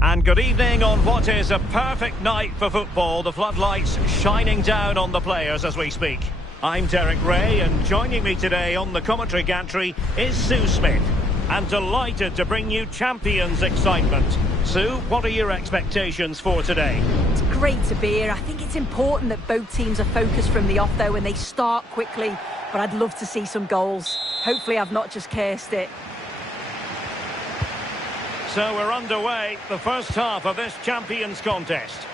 And good evening on what is a perfect night for football. The floodlights shining down on the players as we speak. I'm Derek Ray, and joining me today on the commentary gantry is Sue Smith. And delighted to bring you Champions excitement. Sue, what are your expectations for today? It's great to be here. I think it's important that both teams are focused from the off though and they start quickly. But I'd love to see some goals. Hopefully I've not just cursed it. So we're underway, the first half of this Champions contest.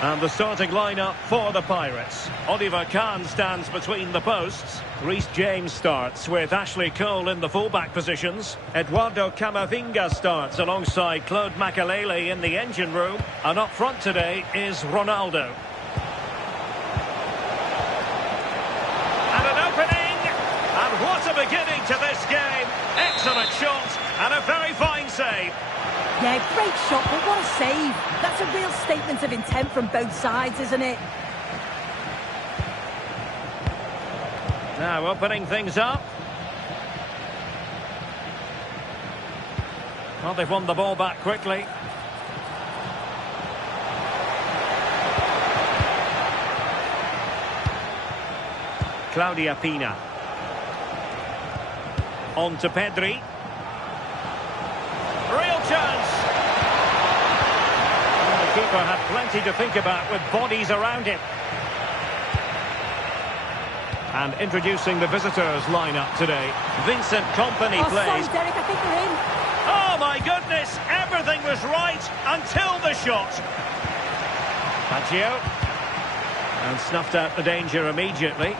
And the starting lineup for the Pirates. Oliver Kahn stands between the posts. Reece James starts with Ashley Cole in the fullback positions. Eduardo Camavinga starts alongside Claude Makelele in the engine room. And up front today is Ronaldo. And an opening! And what a beginning to this game! Excellent shot and a very fine save. Yeah, great shot, but what a save. That's a real statement of intent from both sides, isn't it? Now opening things up. Well, they've won the ball back quickly. Claudia Pina. On to Pedri. Real chance. And the keeper had plenty to think about with bodies around him. And introducing the visitors lineup today. Vincent Kompany plays. Sorry, Derek, I think they're in. Oh my goodness, everything was right until the shot. Baggio. And snuffed out the danger immediately.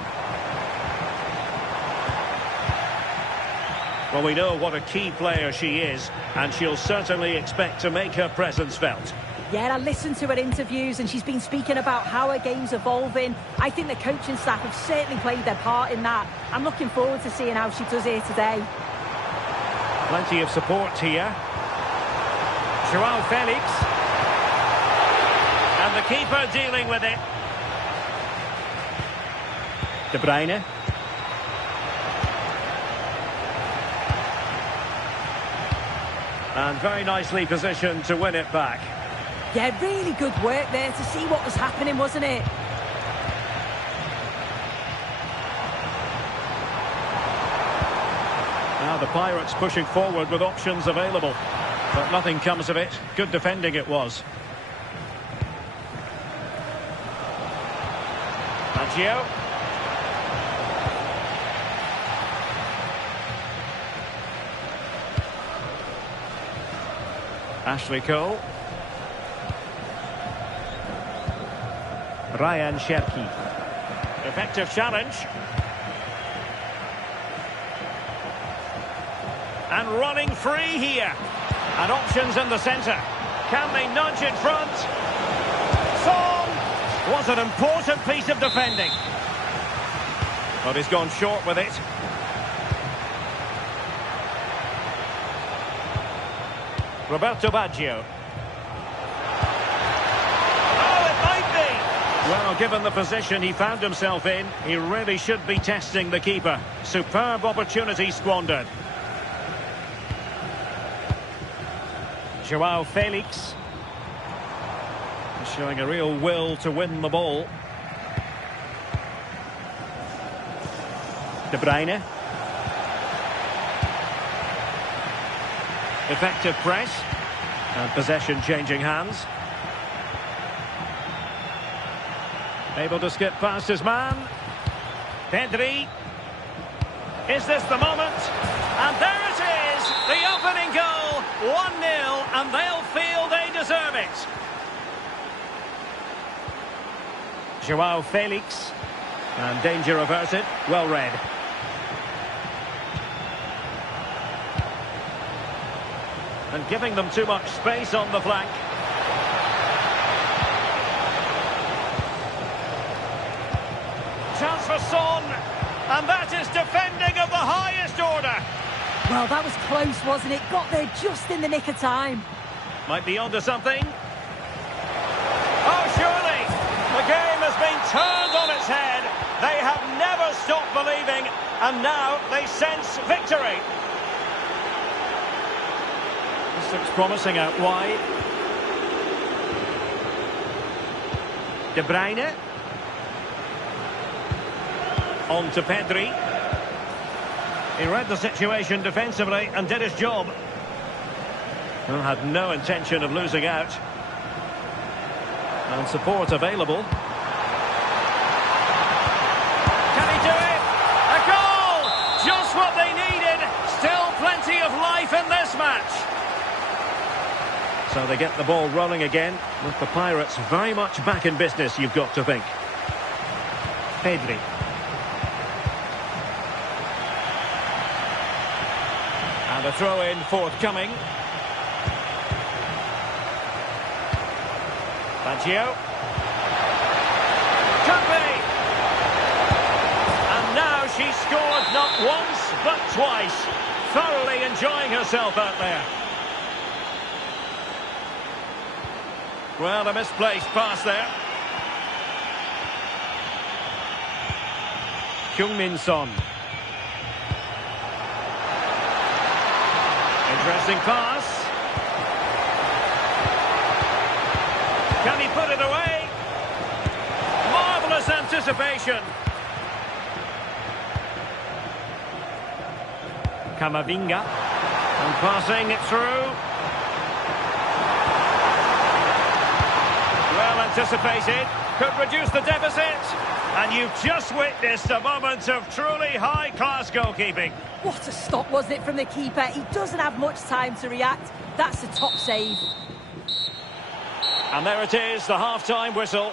Well, we know what a key player she is, and she'll certainly expect to make her presence felt. Yeah, I listened to her interviews, and she's been speaking about how her game's evolving. I think the coaching staff have certainly played their part in that. I'm looking forward to seeing how she does here today. Plenty of support here. Joao Felix. And the keeper dealing with it. De Bruyne. And very nicely positioned to win it back. Yeah, really good work there to see what was happening, wasn't it? Now the Pirates pushing forward with options available. But nothing comes of it. Good defending it was. Baggio. Ashley Cole. Ryan Cherki. Effective challenge. And running free here. And options in the centre. Can they nudge in front? Song was an important piece of defending. But he's gone short with it. Roberto Baggio. Oh, it might be! Well, given the position he found himself in, he really should be testing the keeper. Superb opportunity squandered. Joao Felix. Showing a real will to win the ball. De Bruyne. Effective press. And possession changing hands. Able to skip past his man. Pedri. Is this the moment? And there it is! The opening goal! 1-0, and they'll feel they deserve it. Joao Felix. And danger averted. Well read. And giving them too much space on the flank. Chance for Son. And that is defending of the highest order. Well, that was close, wasn't it? Got there just in the nick of time. Might be onto something. Oh, surely. The game has been turned on its head. They have never stopped believing. And now they sense victory. This looks promising out wide. De Bruyne. On to Pedri. He read the situation defensively and did his job. Well, had no intention of losing out. And support available. Can he do it? A goal! Just what they needed. Still plenty of life in this match. So they get the ball rolling again, with the Pirates very much back in business, you've got to think. Pedri. And a throw-in forthcoming. Baggio. Could be! And now she's scored not once, but twice. Thoroughly enjoying herself out there. Well, a misplaced pass there. Heung-min Son. Interesting pass. Can he put it away? Marvellous anticipation. Camavinga. And passing it through. Well anticipated. Could reduce the deficit. And you've just witnessed a moment of truly high-class goalkeeping. What a stop, wasn't it, from the keeper? He doesn't have much time to react. That's a top save. And there it is, the half-time whistle.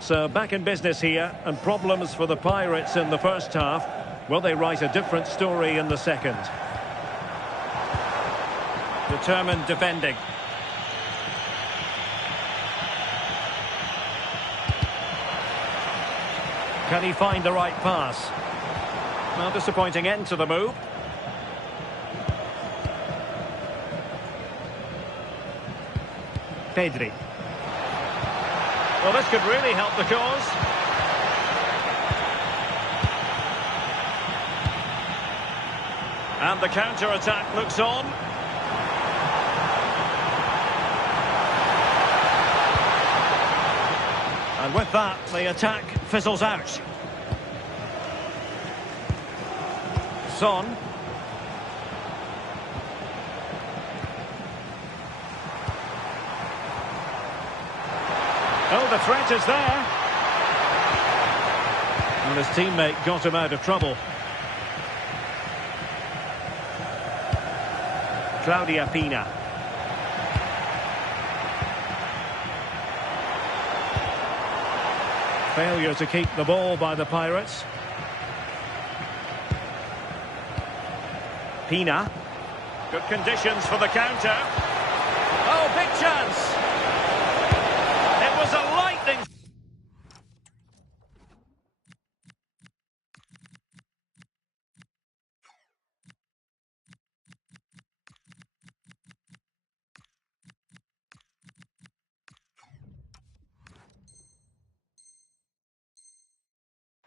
So back in business here, and problems for the Pirates in the first half. Will they write a different story in the second? Determined defending. Can he find the right pass? Well, disappointing end to the move. Pedri. Well, this could really help the cause. And the counter-attack looks on. And with that, the attack fizzles out. Son. Oh, the threat is there. And his teammate got him out of trouble. Claudia Pina. Failure to keep the ball by the Pirates. Pina. Good conditions for the counter. Oh, big chance. It was a lightning.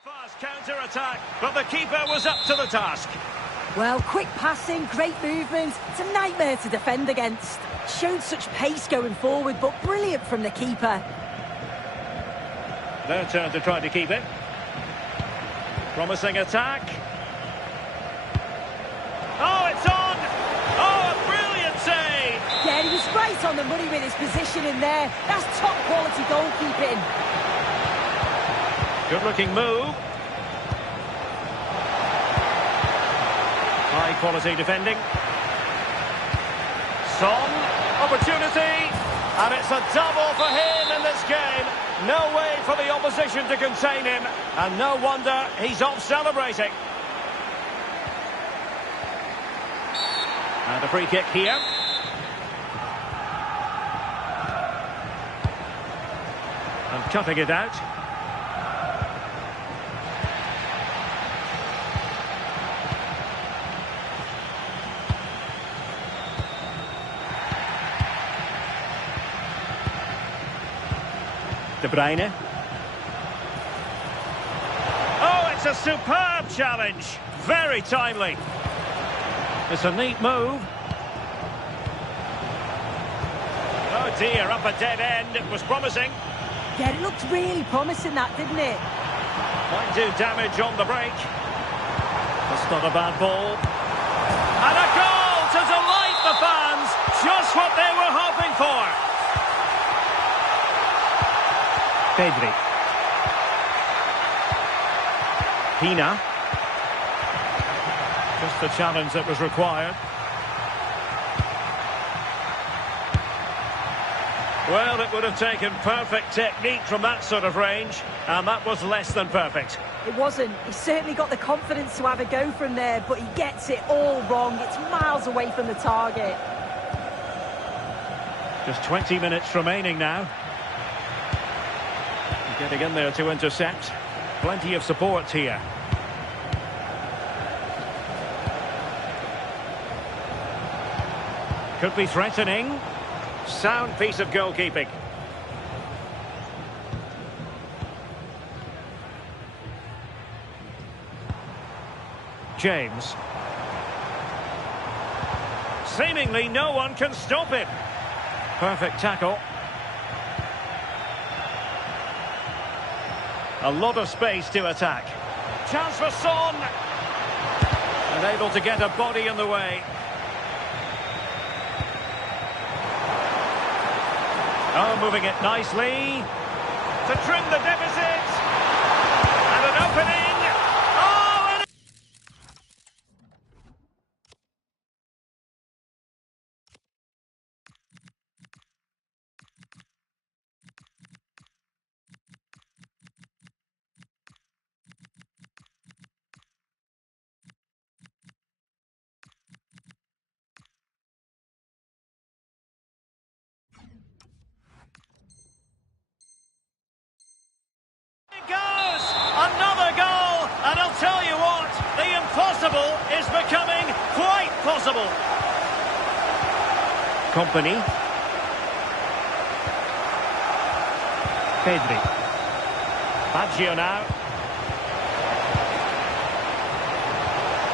Fast counter-attack, but the keeper was up to the task. Well, quick passing, great movement. It's a nightmare to defend against. Showed such pace going forward, but brilliant from the keeper. Their turn to try to keep it. Promising attack. Oh, it's on! Oh, a brilliant save! Yeah, he was right on the money with his position in there. That's top-quality goalkeeping. Good-looking move. High-quality defending. Son, opportunity, and it's a double for him in this game. No way for the opposition to contain him, and no wonder he's off celebrating. And a free kick here. And cutting it out. De Bruyne. Oh, it's a superb challenge. Very timely. It's a neat move. Oh dear, up a dead end. It was promising. Yeah, it looked really promising, that, didn't it? Might do damage on the break. That's not a bad ball. And a goal to delight the fans. Just what they were hoping for. Pedri. Pina. Just the challenge that was required. Well, it would have taken perfect technique from that sort of range, and that was less than perfect. It wasn't. He certainly got the confidence to have a go from there, but he gets it all wrong. It's miles away from the target. Just 20 minutes remaining now. Getting in there to intercept. Plenty of support here. Could be threatening. Sound piece of goalkeeping. James. Seemingly no one can stop him. Perfect tackle. A lot of space to attack. Chance for Son. And able to get a body in the way. Oh, moving it nicely. To trim the deficit. And an opening. Oh, and it goes! Another goal! And I'll tell you what, the impossible is becoming quite possible. Company. Pedri. Baggio now.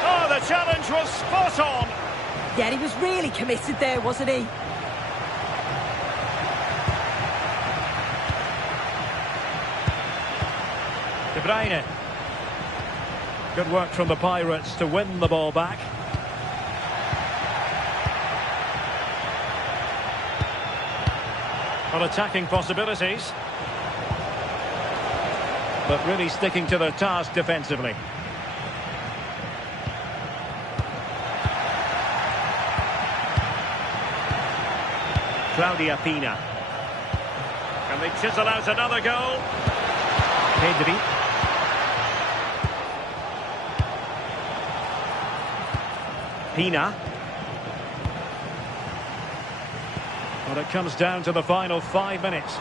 Oh, the challenge was spot on. Yeah, he was really committed there, wasn't he? De Bruyne. Good work from the Pirates to win the ball back. On attacking possibilities. But really sticking to their task defensively. Claudia Pina. Can they chisel out another goal? Pedri. Pina. Well, it comes down to the final 5 minutes.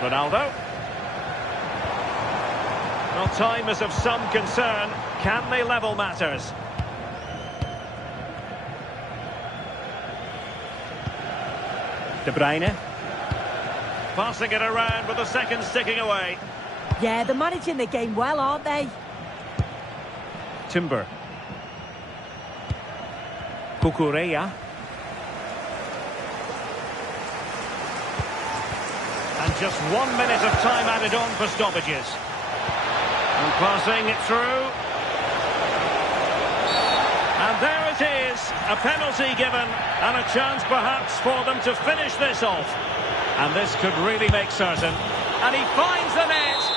Ronaldo. Well, time is of some concern. Can they level matters? De Bruyne. Passing it around with the seconds ticking away. Yeah, they're managing the game well, aren't they? Timber. Cucurella. And just 1 minute of time added on for stoppages. And passing it through. And there it is. A penalty given. And a chance perhaps for them to finish this off. And this could really make certain. And he finds the net.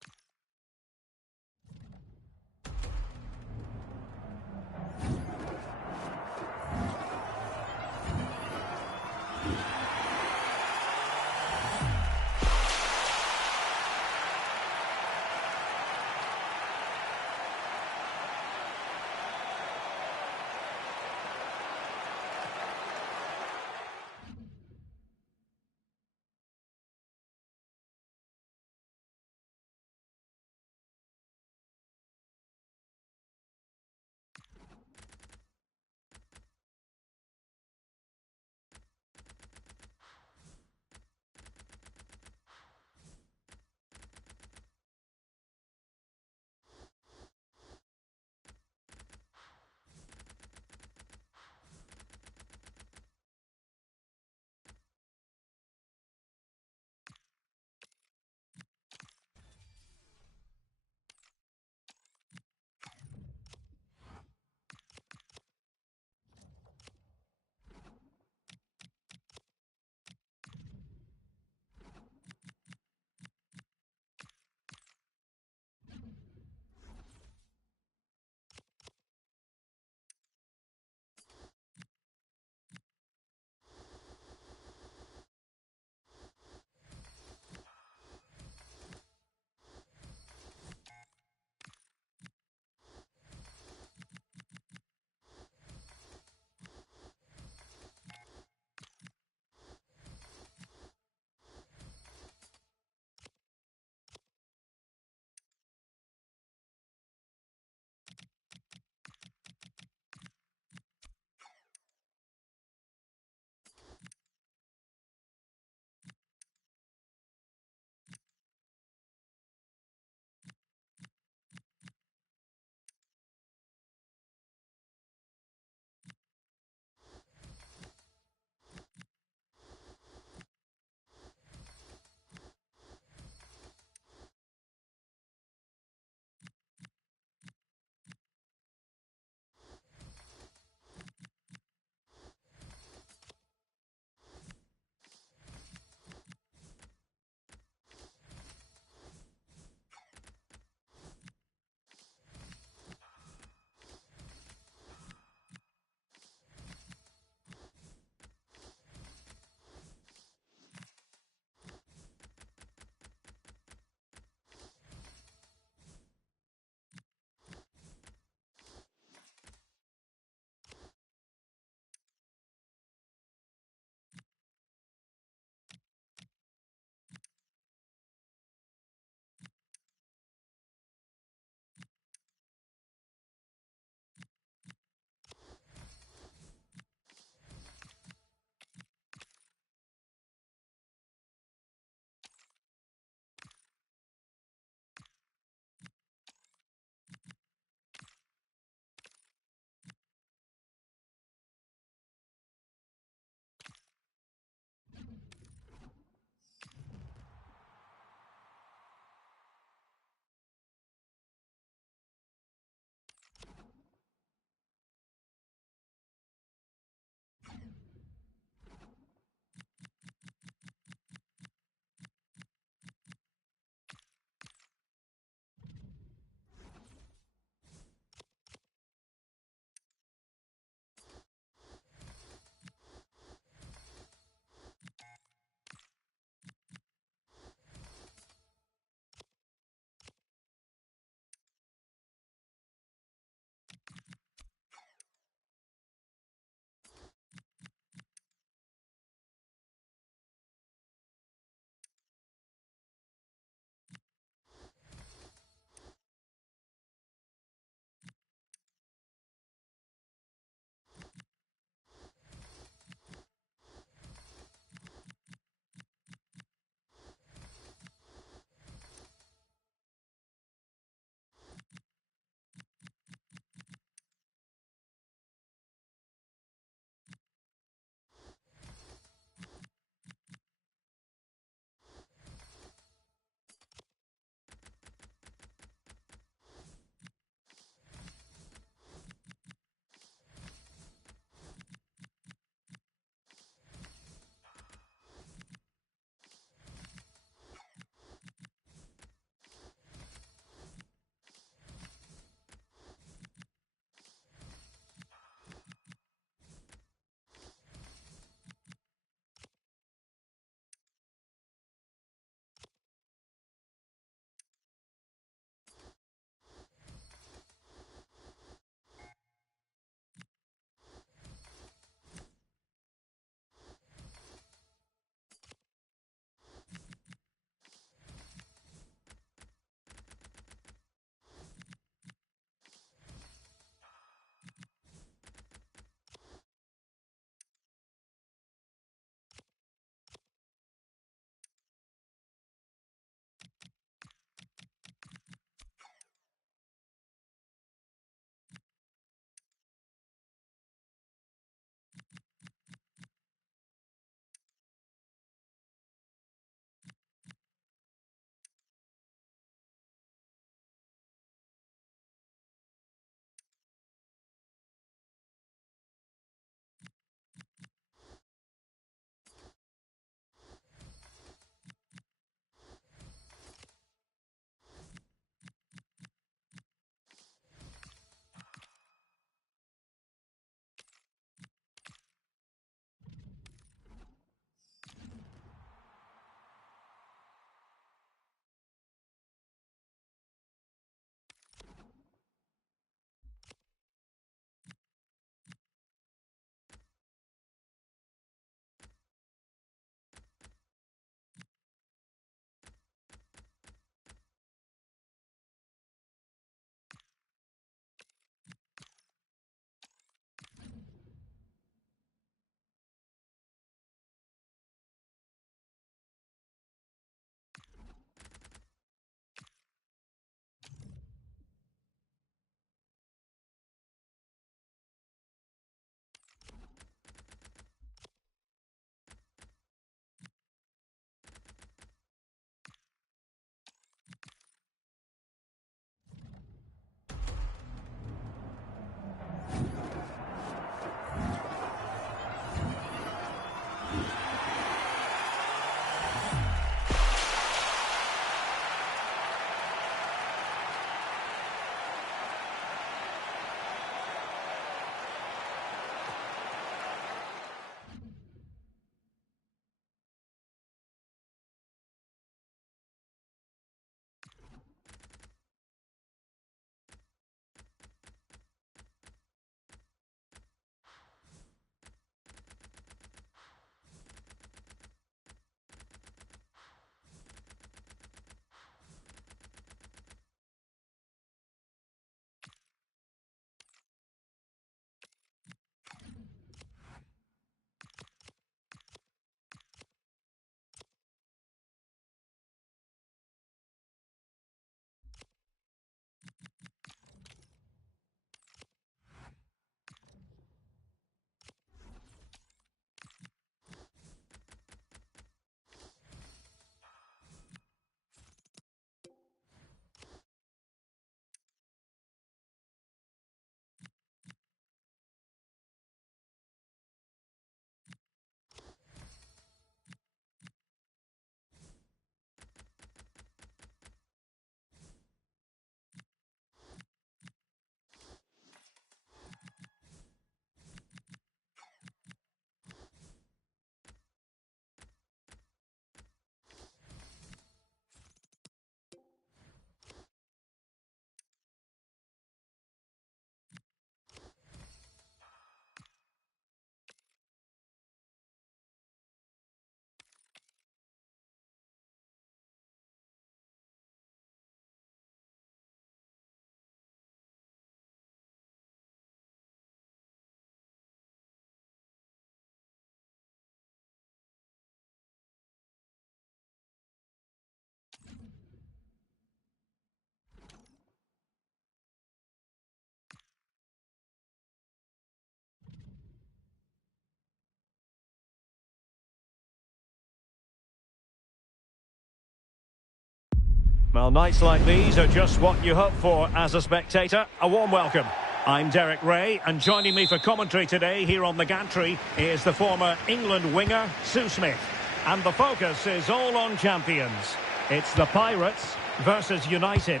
Well, nights like these are just what you hope for as a spectator. A warm welcome. I'm Derek Ray, and joining me for commentary today here on the gantry is the former England winger, Sue Smith. And the focus is all on champions. It's the Pirates versus United.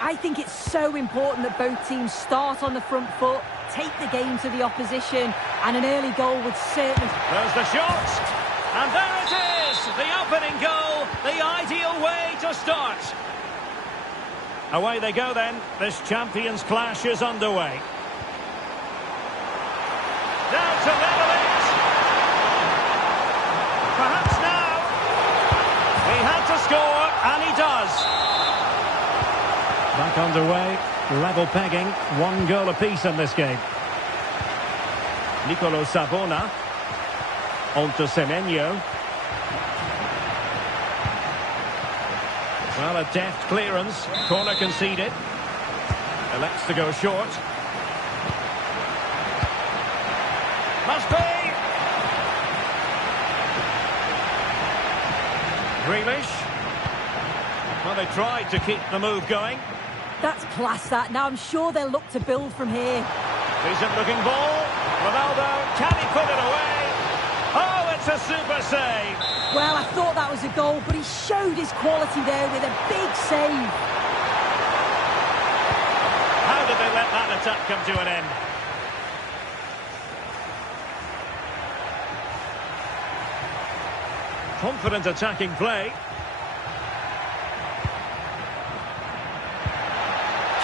I think it's so important that both teams start on the front foot, take the game to the opposition, and an early goal would certainly... There's the shot, and there it is! The opening goal, the ideal way to start. Away they go then. This champions clash is underway. Now to level it. Perhaps now. He had to score, and he does. Back underway. Level pegging. 1 goal apiece in this game. Nicolo Sabona. On to Semenyo. Well, a deft clearance. Corner conceded. Elects to go short. Must be! Grealish. Well, they tried to keep the move going. That's class, that. Now I'm sure they'll look to build from here. Decent looking ball. Ronaldo, can he put it away? Oh, it's a super save. Well, I thought that was a goal, but he showed his quality there with a big save. How did they let that attack come to an end? Confident attacking play.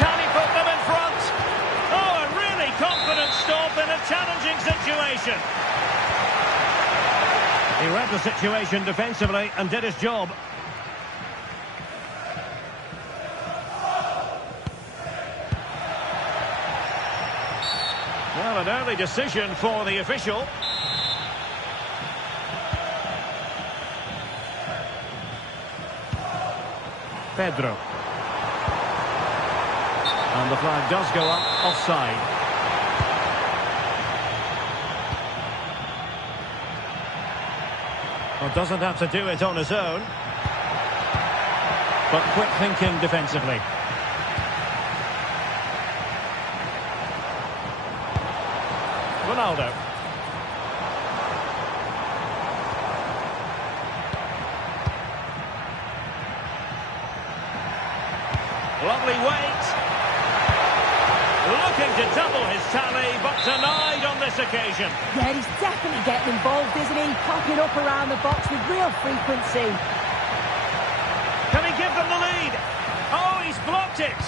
Can he put them in front? Oh, a really confident stop in a challenging situation. He read the situation defensively and did his job. Well, an early decision for the official. Pedro. And the flag does go up offside. Well, doesn't have to do it on his own. But quick thinking defensively. Ronaldo. Lovely weight. Looking to double his tally, but denied on this occasion. Yeah, he's definitely getting involved, isn't he? Popping up around the box with real frequency. Can he give them the lead? Oh, he's blocked it.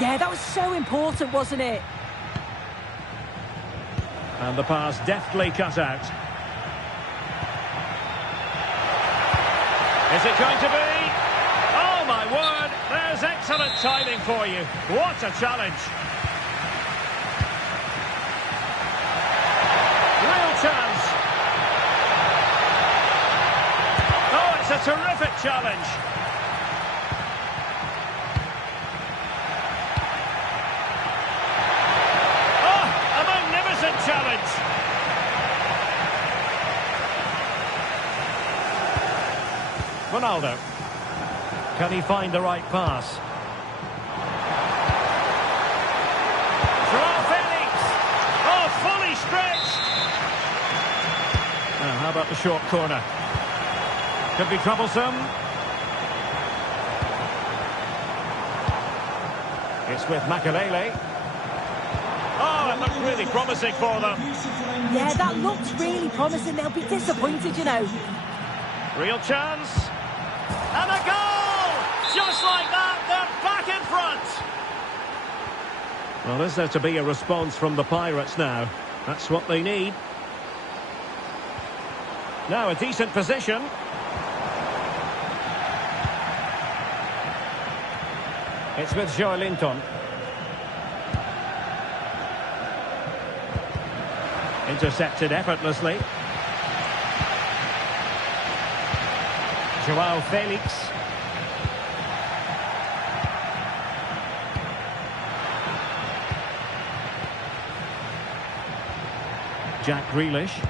Yeah, that was so important, wasn't it? And the pass deftly cut out. Is it going to be? Oh, my word. There's excellent timing for you. What a challenge. Chance. Oh, it's a terrific challenge. Oh, a magnificent challenge. Ronaldo. Can he find the right pass? Oh, fully stretched. Now, how about the short corner? Could be troublesome. It's with Makelele. Oh, it looks really promising for them. Yeah, that looks really promising. They'll be disappointed, you know. Real chance. And a goal! Just like that, they're back in front. Well, is there to be a response from the Pirates now? That's what they need. Now a decent position. It's with Joelinton. Intercepted effortlessly. Joao Felix. Jack Grealish.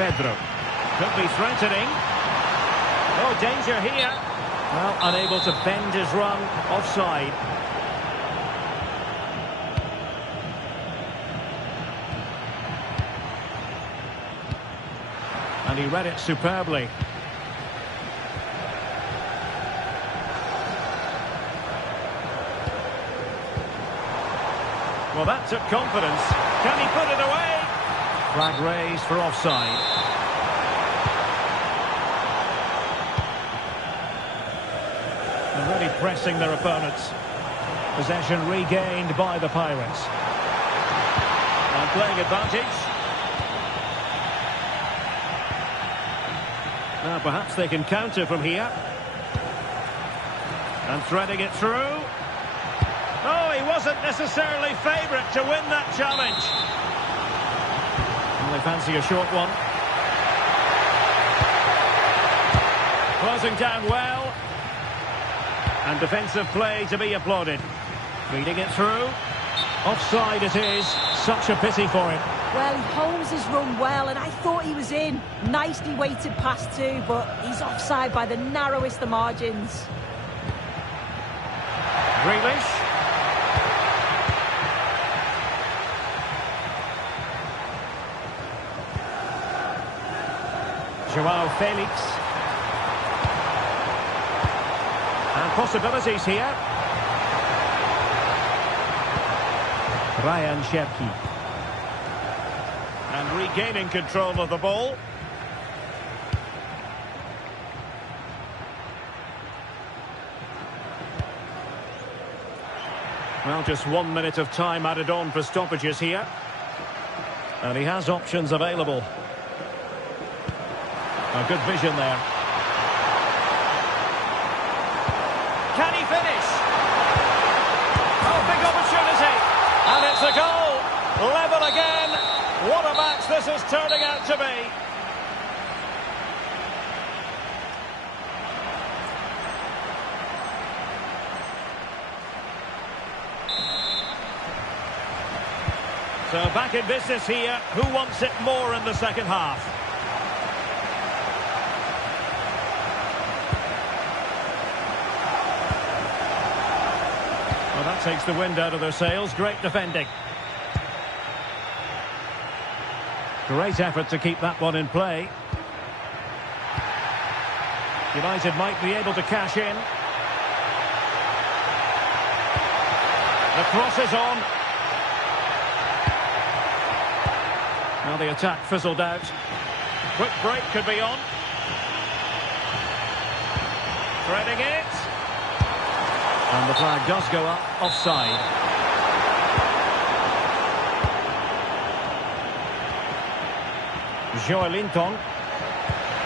Pedro. Could be threatening. Oh, danger here. Well, unable to bend his run. Offside. And he read it superbly. Well, that took confidence. Can he put it away? Flag raised for offside. They're really pressing their opponents. Possession regained by the Pirates. And playing advantage. Now perhaps they can counter from here. And threading it through. Oh, he wasn't necessarily favourite to win that challenge. And they fancy a short one. Closing down well. And defensive play to be applauded. Feeding it through. Offside it is. Such a pity for him. Well, he holds his run well, and I thought he was in. Nicely weighted pass too, but he's offside by the narrowest of margins. Grealish. Joao Felix. And possibilities here. Ryan Cherki. And regaining control of the ball. Well, just 1 minute of time added on for stoppages here. And he has options available. A good vision there. Can he finish? Oh, big opportunity. And it's a goal. Level again. What a match this is turning out to be. So back in business here. Who wants it more in the second half? Well, that takes the wind out of their sails. Great defending. Great effort to keep that one in play. United might be able to cash in. The cross is on. Now the attack fizzled out. Quick break could be on. Threading it. And the flag does go up. Offside. Joelinton.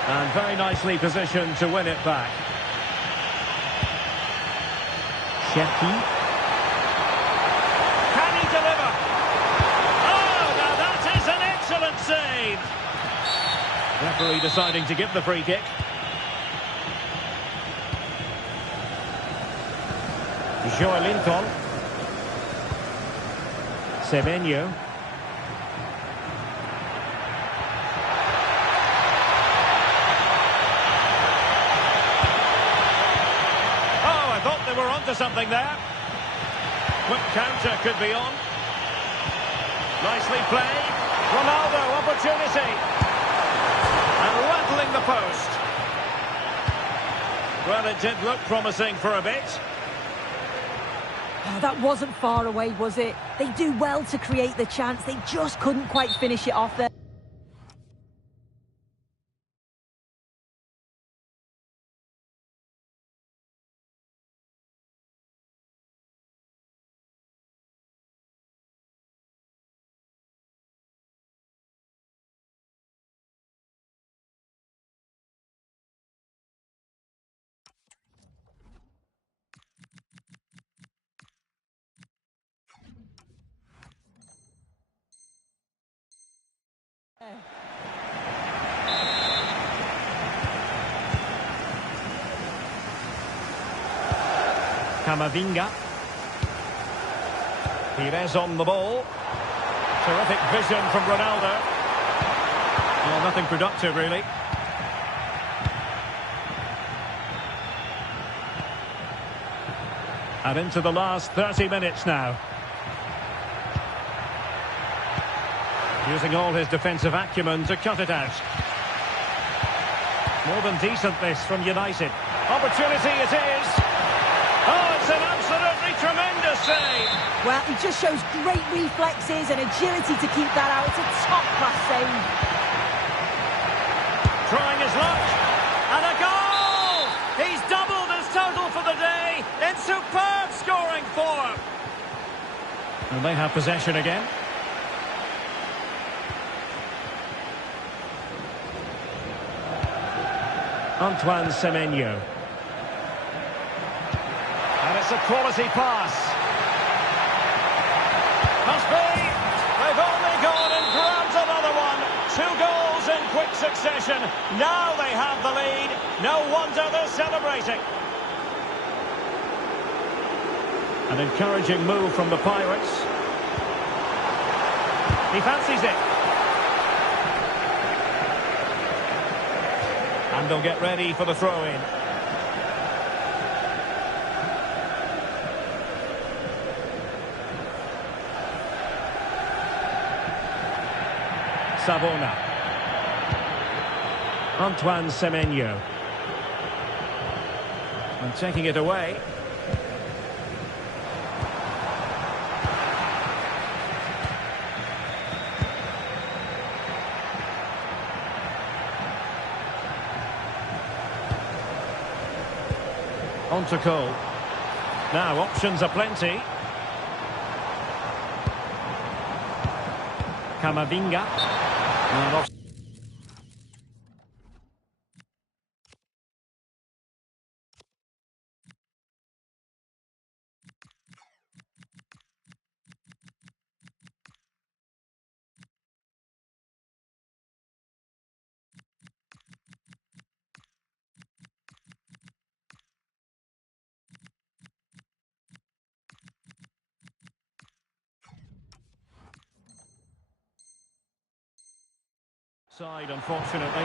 And very nicely positioned to win it back. Cherki. Can he deliver? Oh, now that is an excellent save. Referee deciding to give the free kick. Joelinton. Semenyo. We're onto something there. Quick counter could be on. Nicely played. Ronaldo, opportunity. And rattling the post. Well, it did look promising for a bit. Oh, that wasn't far away, was it? They do well to create the chance. They just couldn't quite finish it off there. Camavinga. Pires on the ball. Terrific vision from Ronaldo. Well, Nothing productive, really. And into the last 30 minutes now. Using all his defensive acumen to cut it out. More than decent this from United. Opportunity it is. Oh, it's an absolutely tremendous save. Well, he just shows great reflexes and agility to keep that out. It's a top-class save. Trying his luck. And a goal! He's doubled his total for the day in superb scoring form. And they have possession again. Antoine Semenyo. And it's a quality pass. Must be. They've only gone and grabbed another one. 2 goals in quick succession. Now they have the lead. No wonder they're celebrating. An encouraging move from the Pirates. He fancies it. And they'll get ready for the throw-in. Savona. Antoine Semenyo. And taking it away. On to Cole. Now options are plenty. Camavinga. And off. Side, unfortunately.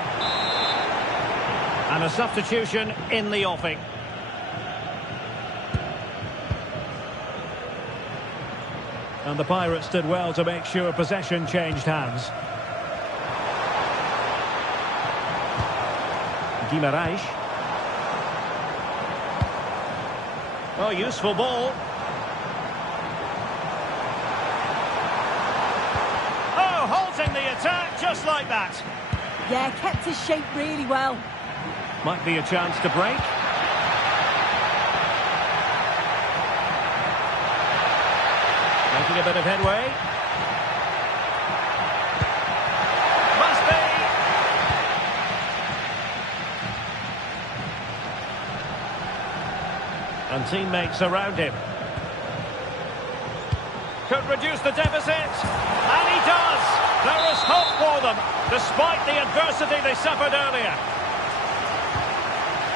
And a substitution in the offing. And the Pirates did well to make sure possession changed hands. Guimaraes. Oh, useful ball. Oh, halting the attack just like that. Yeah, kept his shape really well. Might be a chance to break. Making a bit of headway. Must be. And teammates around him. Could reduce the deficit. And he does. There is hope for them, despite the adversity they suffered earlier.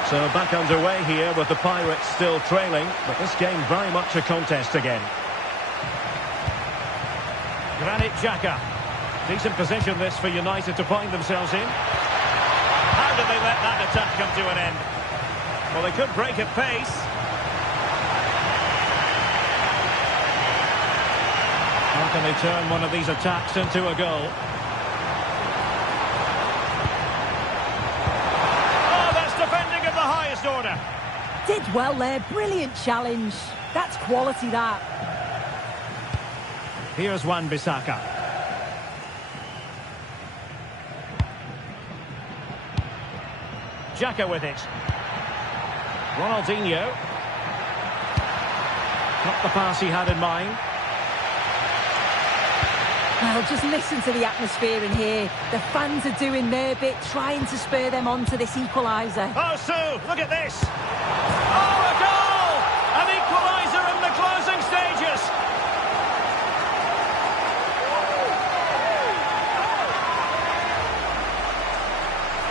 So back underway here with the Pirates still trailing, but this game very much a contest again. Granit Xhaka. Decent position this for United to find themselves in. How did they let that attack come to an end? Well, they could break at pace. How can they turn one of these attacks into a goal? Oh, that's defending of the highest order. Did well there, brilliant challenge. That's quality, that. Here's Wan-Bissaka. Xhaka with it. Ronaldinho. Not the pass he had in mind. Well, just listen to the atmosphere in here. The fans are doing their bit, trying to spur them on to this equaliser. Oh, Sue, look at this. Oh, a goal! An equaliser in the closing stages.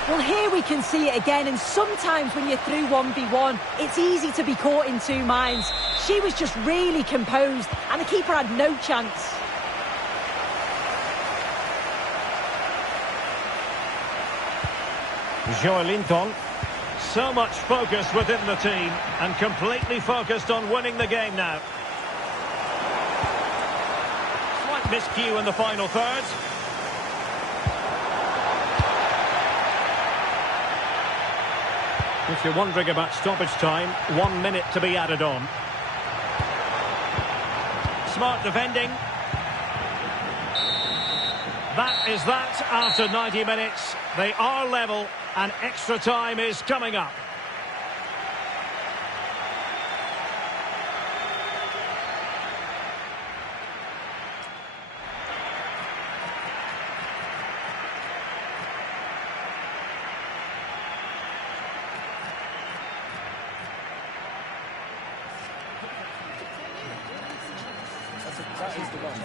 Well, here we can see it again, and sometimes when you're through 1v1, it's easy to be caught in two minds. She was just really composed, and the keeper had no chance. Joelinton. So much focus within the team and completely focused on winning the game now. Slight miscue in the final third. If you're wondering about stoppage time, 1 minute to be added on. Smart defending. That is that after 90 minutes. They are level and extra time is coming up. That is the one.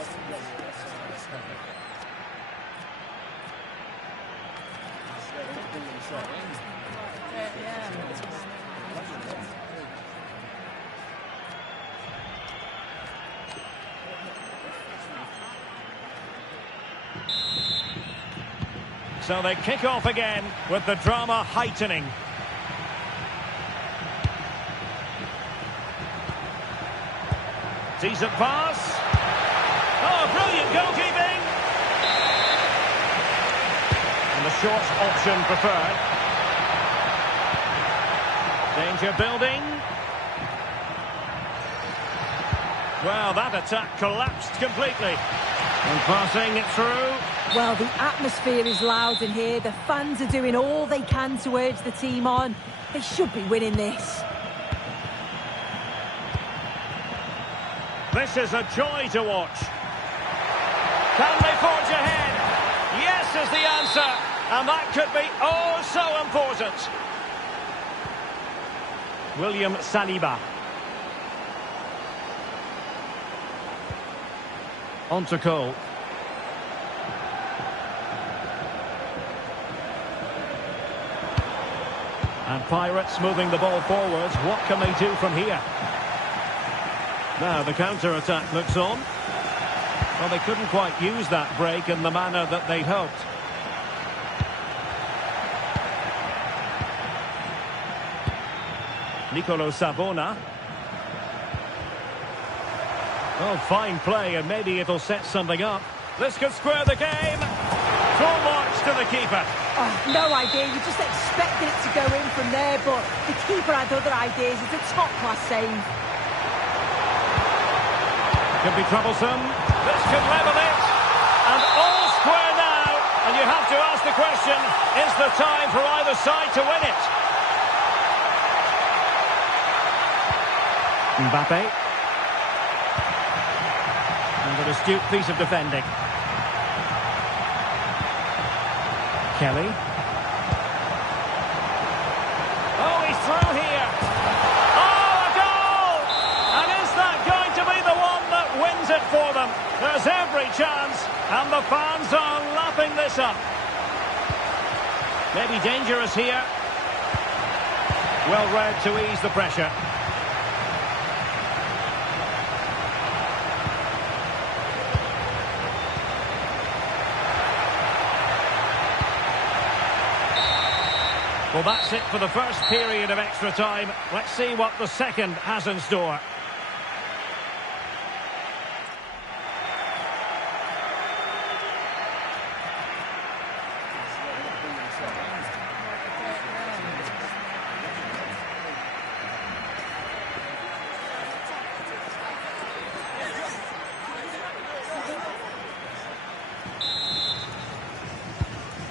So they kick off again with the drama heightening. Decent pass. Oh, brilliant goalkeeping. And the short option preferred. Danger building. Well, that attack collapsed completely. And passing it through. Well, the atmosphere is loud in here. The fans are doing all they can to urge the team on. They should be winning this. This is a joy to watch. Can they forge ahead? Yes is the answer. And that could be oh so important. William Saliba. On to Cole. And Pirates moving the ball forwards. What can they do from here? Now the counter-attack looks on. Well, they couldn't quite use that break in the manner that they'd hoped. Nicolo Savona. Oh, fine play, and maybe it'll set something up. This could square the game. Full march to the keeper. Oh, no idea. You just expected it to go in from there, but the keeper had other ideas. It's a top-class save. Could be troublesome. This could level it. And all square now. And you have to ask the question, is the time for either side to win it? Mbappe. And an astute piece of defending. Kelly. Oh, he's through here. Oh, a goal! And is that going to be the one that wins it for them? There's every chance, and the fans are lapping this up. Maybe dangerous here. Well read to ease the pressure. Well, that's it for the first period of extra time. Let's see what the second has in store.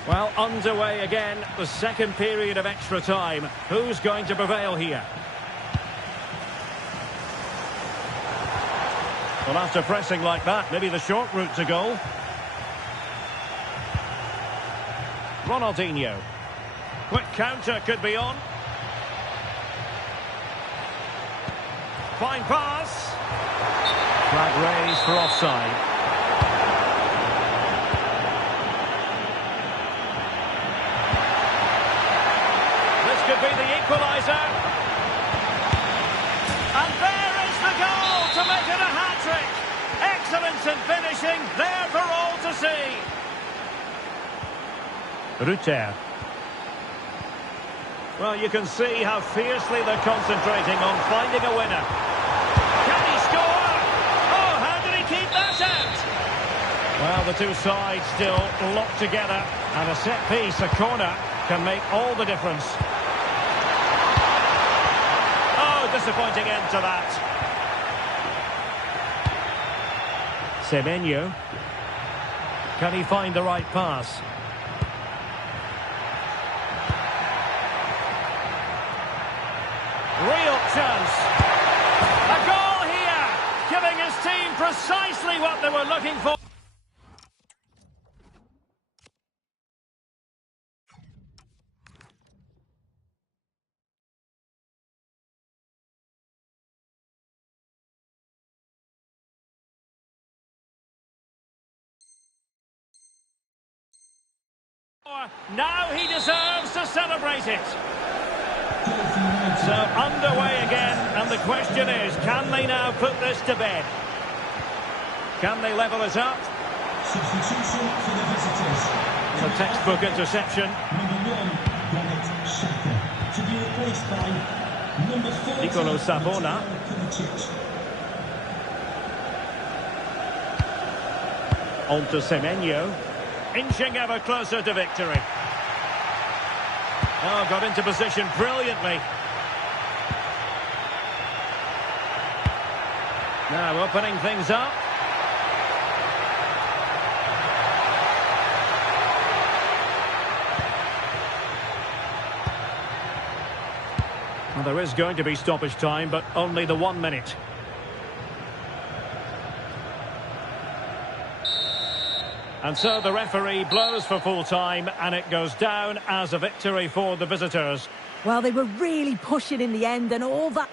Well, underway again, the second period of extra time. Who's going to prevail here? Well, after pressing like that, maybe the short route to goal. Ronaldinho. Quick counter could be on. Fine pass. Flag raised for offside. Could be the equaliser. And there is the goal to make it a hat-trick. Excellence in finishing, there for all to see. Rutter. Well, you can see how fiercely they're concentrating on finding a winner. Can he score? Oh, how did he keep that out? Well, the two sides still locked together, and a set piece, a corner, can make all the difference. Oh, disappointing end to that. Semenyo. Can he find the right pass? Real chance. A goal here, giving his team precisely what they were looking for. Now he deserves to celebrate it. So underway again, and the question is, can they now put this to bed? Can they level it up? Substitution for the visitors. A textbook interception. To be replaced by number 40, Nicolo Savona. On to Semenyo. Inching ever closer to victory. Oh, got into position brilliantly. Now opening things up. Well, there is going to be stoppage time, but only the 1 minute. And so the referee blows for full time, and it goes down as a victory for the visitors. Well, they were really pushing in the end, and all that...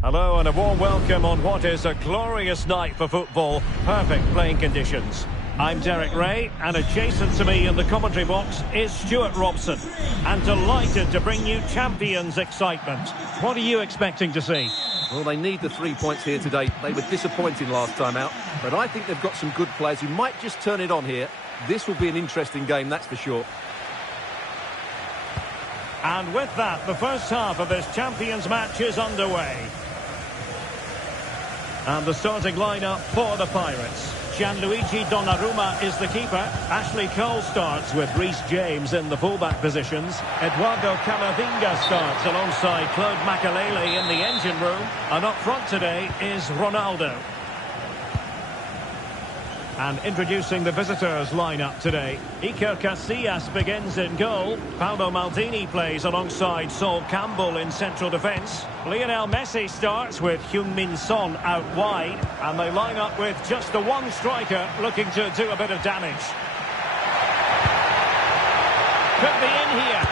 Hello and a warm welcome on what is a glorious night for football. Perfect playing conditions. I'm Derek Ray, and adjacent to me in the commentary box is Stuart Robson. And delighted to bring you Champions excitement. What are you expecting to see? Well, they need the 3 points here today. They were disappointing last time out, but I think they've got some good players who might just turn it on here. This will be an interesting game, that's for sure. And with that, the first half of this Champions match is underway. And the starting lineup for the Pirates. Gianluigi Donnarumma is the keeper. Ashley Cole starts with Reece James in the fullback positions. Eduardo Camavinga starts alongside Claude Makelele in the engine room. And up front today is Ronaldo. And introducing the visitors lineup today. Iker Casillas begins in goal. Paolo Maldini plays alongside Sol Campbell in central defence. Lionel Messi starts with Heung-min Son out wide. And they line up with just the one striker looking to do a bit of damage. Could be in here.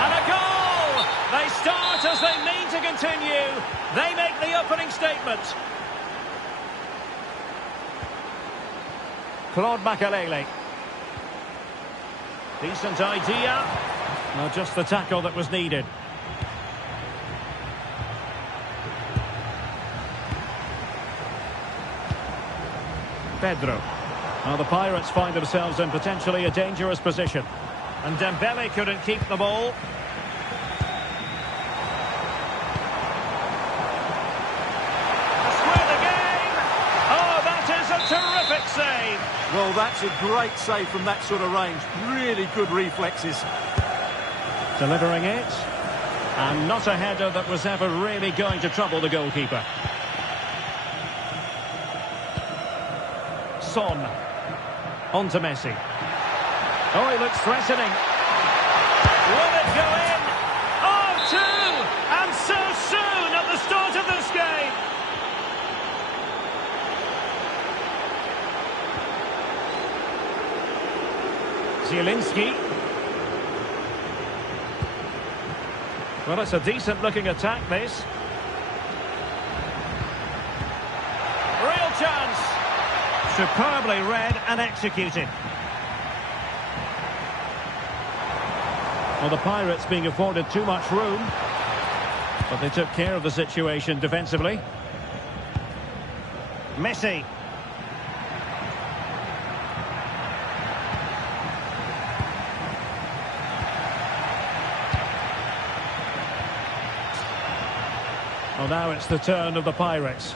And a goal! They start as they mean to continue. They make the opening statement. Claude Makelele. Decent idea. No, just the tackle that was needed. Pedro. Now the Pirates find themselves in potentially a dangerous position. And Dembele couldn't keep the ball. Terrific save. Well, that's a great save from that sort of range. Really good reflexes. Delivering it. And not a header that was ever really going to trouble the goalkeeper. Son. On to Messi. Oh, he looks threatening. Will it go in? Oh, two! And so soon at the start of this game. Zielinski. Well, it's a decent-looking attack, this. Real chance. Superbly read and executed. Well, the Pirates being afforded too much room. But they took care of the situation defensively. Messi. Well, now it's the turn of the Pirates.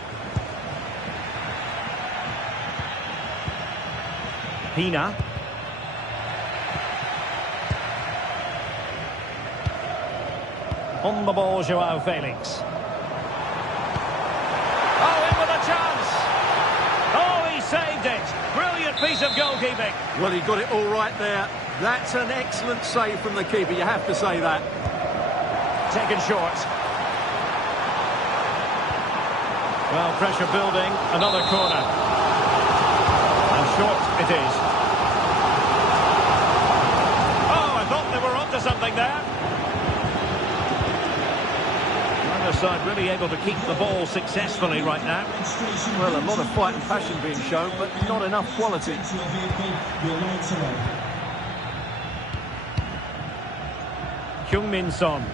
Pina. On the ball, Joao Felix. Oh, in with a chance. Oh, he saved it. Brilliant piece of goalkeeping. Well, he got it all right there. That's an excellent save from the keeper, you have to say that. Taken short. Well, pressure building, another corner. And short it is. Oh, I thought they were onto something there. Neither side really able to keep the ball successfully right now. Well, a lot of fight and passion being shown, but not enough quality. Heung-min Son.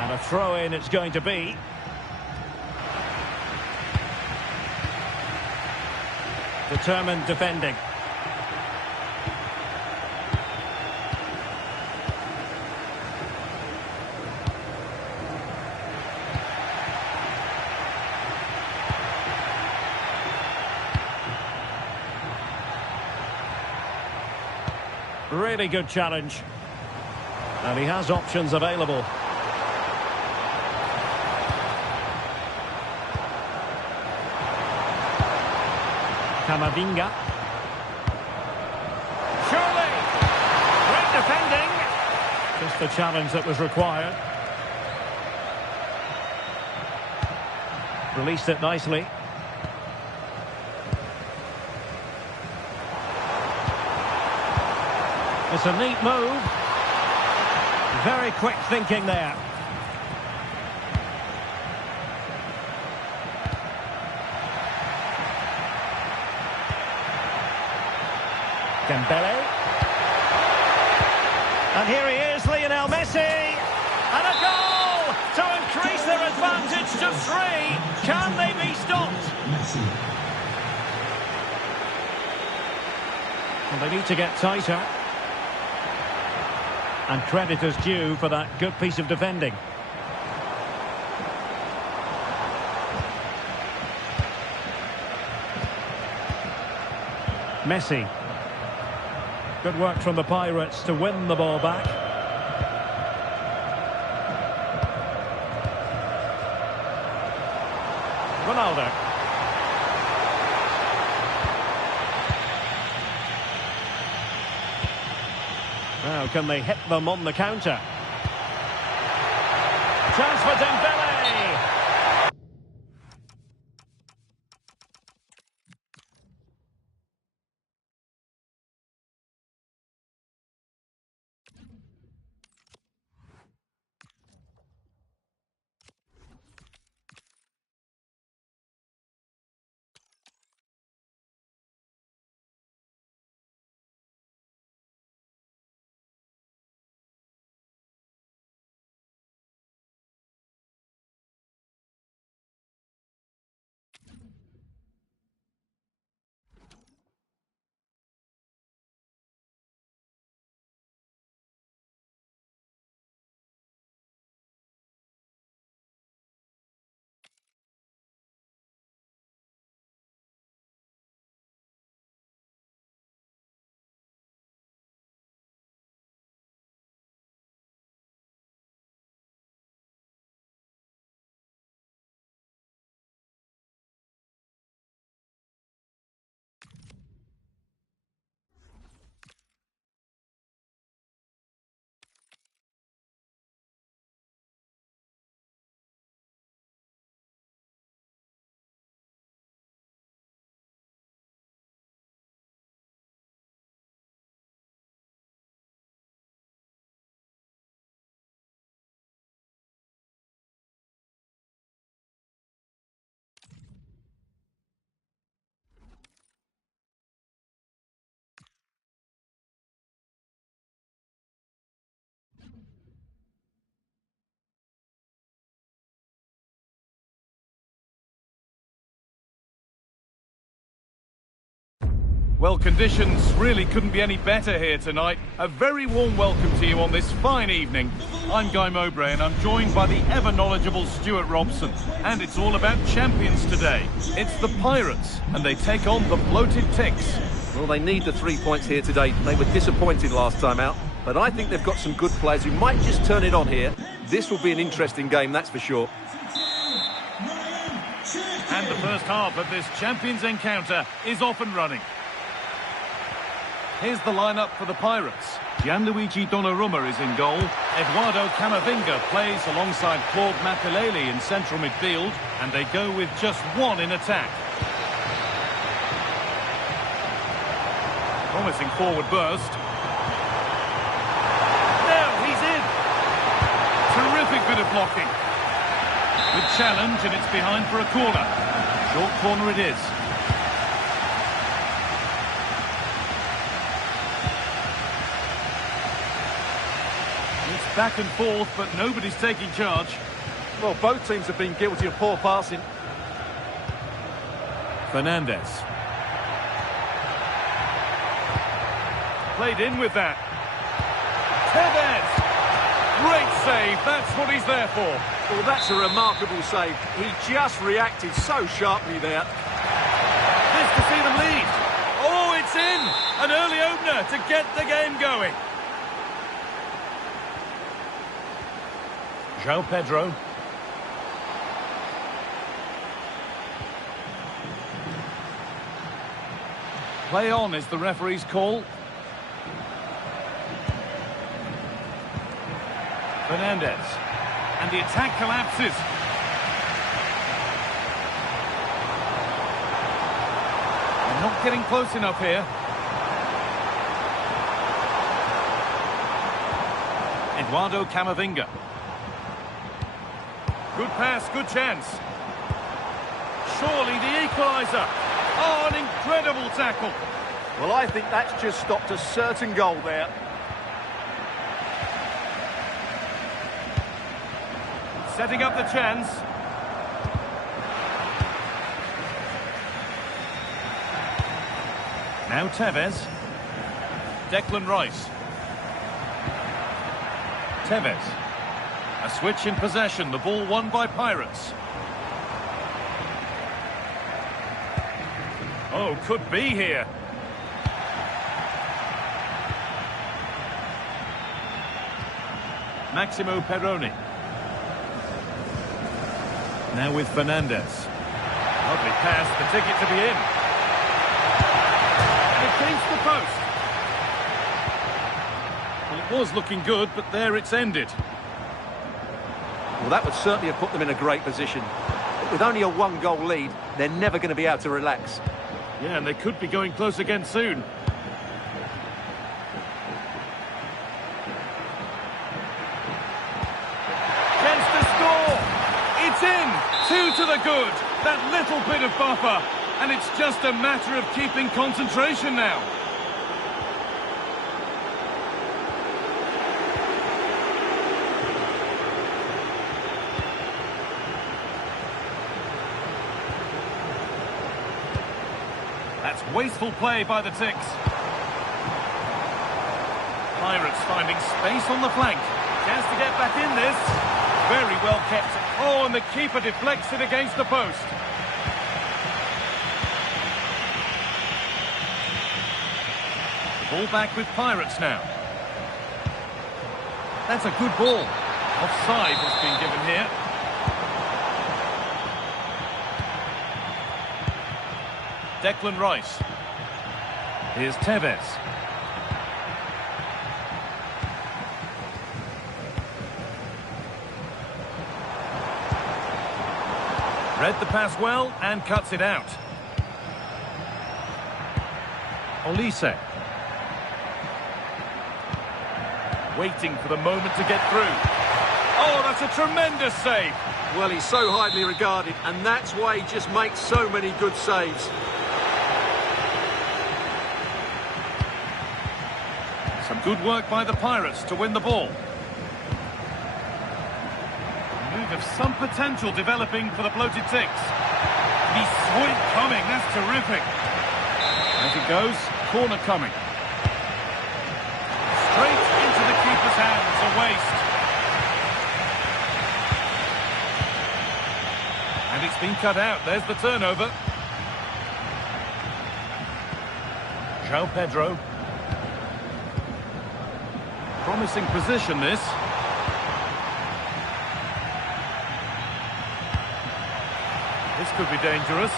And a throw-in it's going to be. Determined defending. Really good challenge. And he has options available. Camavinga. Surely! Great defending! Just the challenge that was required. Released it nicely. It's a neat move. Very quick thinking there. Dembele. And here he is, Lionel Messi. And a goal to increase their advantage to 3. Can they be stopped? Well, they need to get tighter. And credit is due for that good piece of defending. Messi. Good work from the Pirates to win the ball back. Ronaldo. Now, can they hit them on the counter? Chance for Dembele! Well, conditions really couldn't be any better here tonight. A very warm welcome to you on this fine evening. I'm Guy Mowbray and I'm joined by the ever-knowledgeable Stuart Robson. And it's all about champions today. It's the Pirates, and they take on the bloated Ticks. Well, they need the 3 points here today. They were disappointed last time out, but I think they've got some good players who might just turn it on here. This will be an interesting game, that's for sure. And the first half of this champions encounter is off and running. Here's the lineup for the Pirates. Gianluigi Donnarumma is in goal. Eduardo Camavinga plays alongside Claude Makelele in central midfield, and they go with just one in attack. Promising forward burst. Now he's in. Terrific bit of blocking. Good challenge, and it's behind for a corner. Short corner it is. It's back and forth, but nobody's taking charge. Well, both teams have been guilty of poor passing. Fernandez. Played in with that. Tevez! Great save, that's what he's there for. Well, that's a remarkable save. He just reacted so sharply there. This to see them lead. Oh, it's in! An early opener to get the game going. João Pedro. Play on is the referee's call. Fernandez. And the attack collapses. They're not getting close enough here. Eduardo Camavinga. Good pass, good chance. Surely the equaliser. Oh, an incredible tackle. Well, I think that's just stopped a certain goal there. Setting up the chance. Now Tevez. Declan Rice. Tevez. A switch in possession. The ball won by Pirates. Oh, could be here. Maximo Perrone. Now with Fernandez. Lovely pass, the ticket to be in. Against the post. Well, it was looking good, but there it's ended. Well, that would certainly have put them in a great position. But with only a one-goal lead, they're never going to be able to relax. Yeah, and they could be going close again soon. Chance to score! It's in! 2 to the good! That little bit of buffer. And it's just a matter of keeping concentration now. That's wasteful play by the Ticks. Pirates finding space on the flank. Chance to get back in this. Very well kept. Oh, and the keeper deflects it against the post. The ball back with Pirates now. That's a good ball. Offside has been given here. Declan Rice. Here's Tevez. Read the pass well and cuts it out. Olise. Waiting for the moment to get through. Oh, that's a tremendous save. Well, he's so highly regarded, and that's why he just makes so many good saves. Some good work by the Pirates to win the ball. A move of some potential developing for the bloated Ticks. He saw it coming, that's terrific. As it goes, corner coming. Straight into the keeper's hands, a waste. And it's been cut out, there's the turnover. João Pedro. Promising position, this. This could be dangerous.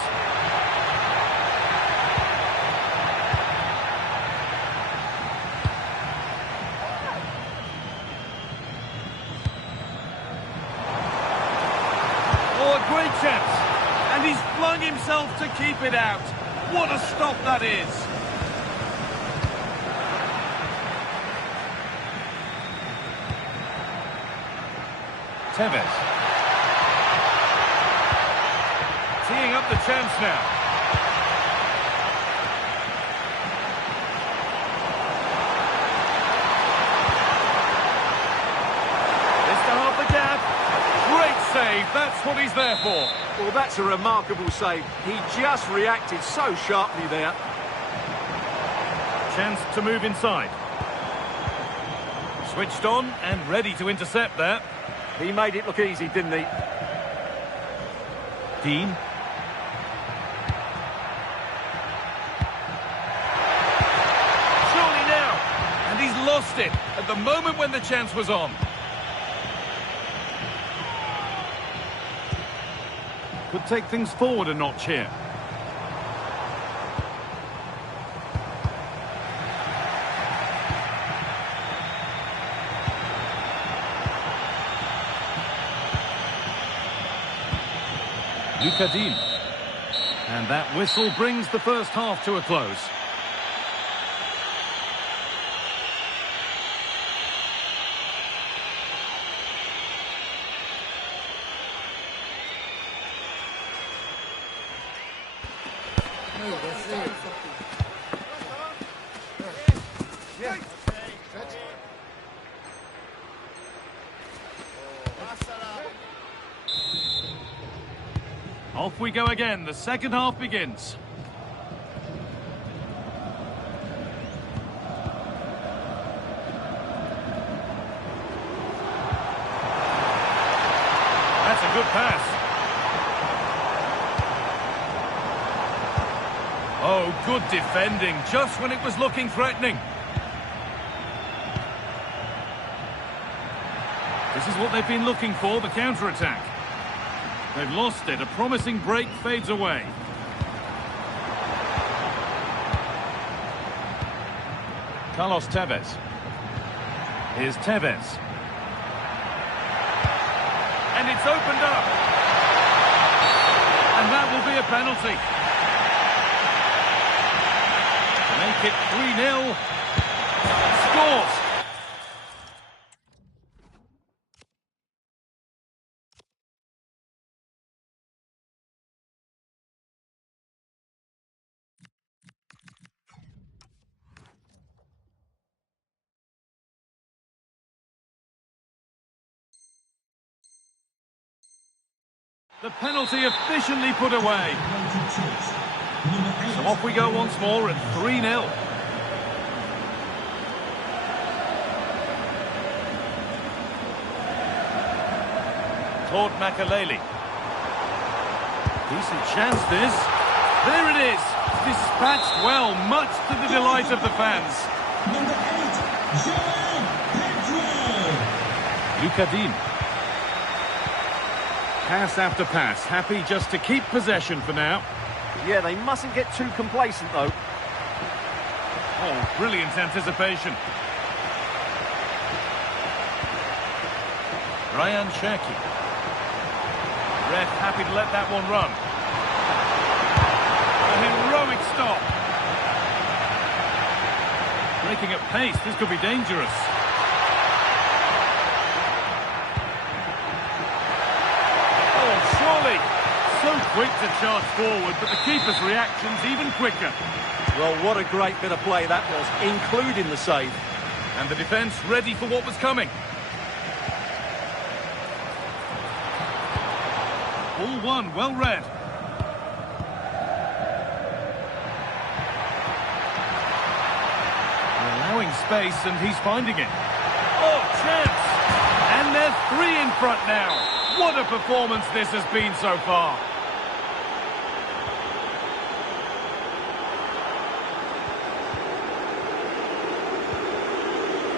Oh, a great chance. And he's flung himself to keep it out. What a stop that is. Tevez. Teeing up the chance now. This to half the gap. Great save, that's what he's there for. Well, that's a remarkable save. He just reacted so sharply there. Chance to move inside. Switched on and ready to intercept there. He made it look easy, didn't he? Dean. Surely now. And he's lost it at the moment when the chance was on. Could take things forward a notch here. Dean. And that whistle brings the first half to a close. Off we go again. The second half begins. That's a good pass. Oh, good defending, just when it was looking threatening. This is what they've been looking for, the counter-attack. They've lost it. A promising break fades away. Carlos Tevez. Here's Tevez. And it's opened up. And that will be a penalty. Make it 3-0. Scores. The penalty efficiently put away. So off we go once more at 3-0. Todd Makaleli. Decent chance this. There it is. Dispatched well, much to the delight of the fans. Number 8, João Pedro. Luca Dean. Pass after pass, happy just to keep possession for now. Yeah, they mustn't get too complacent, though. Oh, brilliant anticipation. Ryan Cherki. Ref happy to let that one run. A heroic stop. Breaking at pace, this could be dangerous. So quick to charge forward, but the keeper's reaction's even quicker. Well, what a great bit of play that was, including the save. And the defence ready for what was coming. All one, well read. Allowing space, and he's finding it. Oh, chance! And they're 3 in front now. What a performance this has been so far.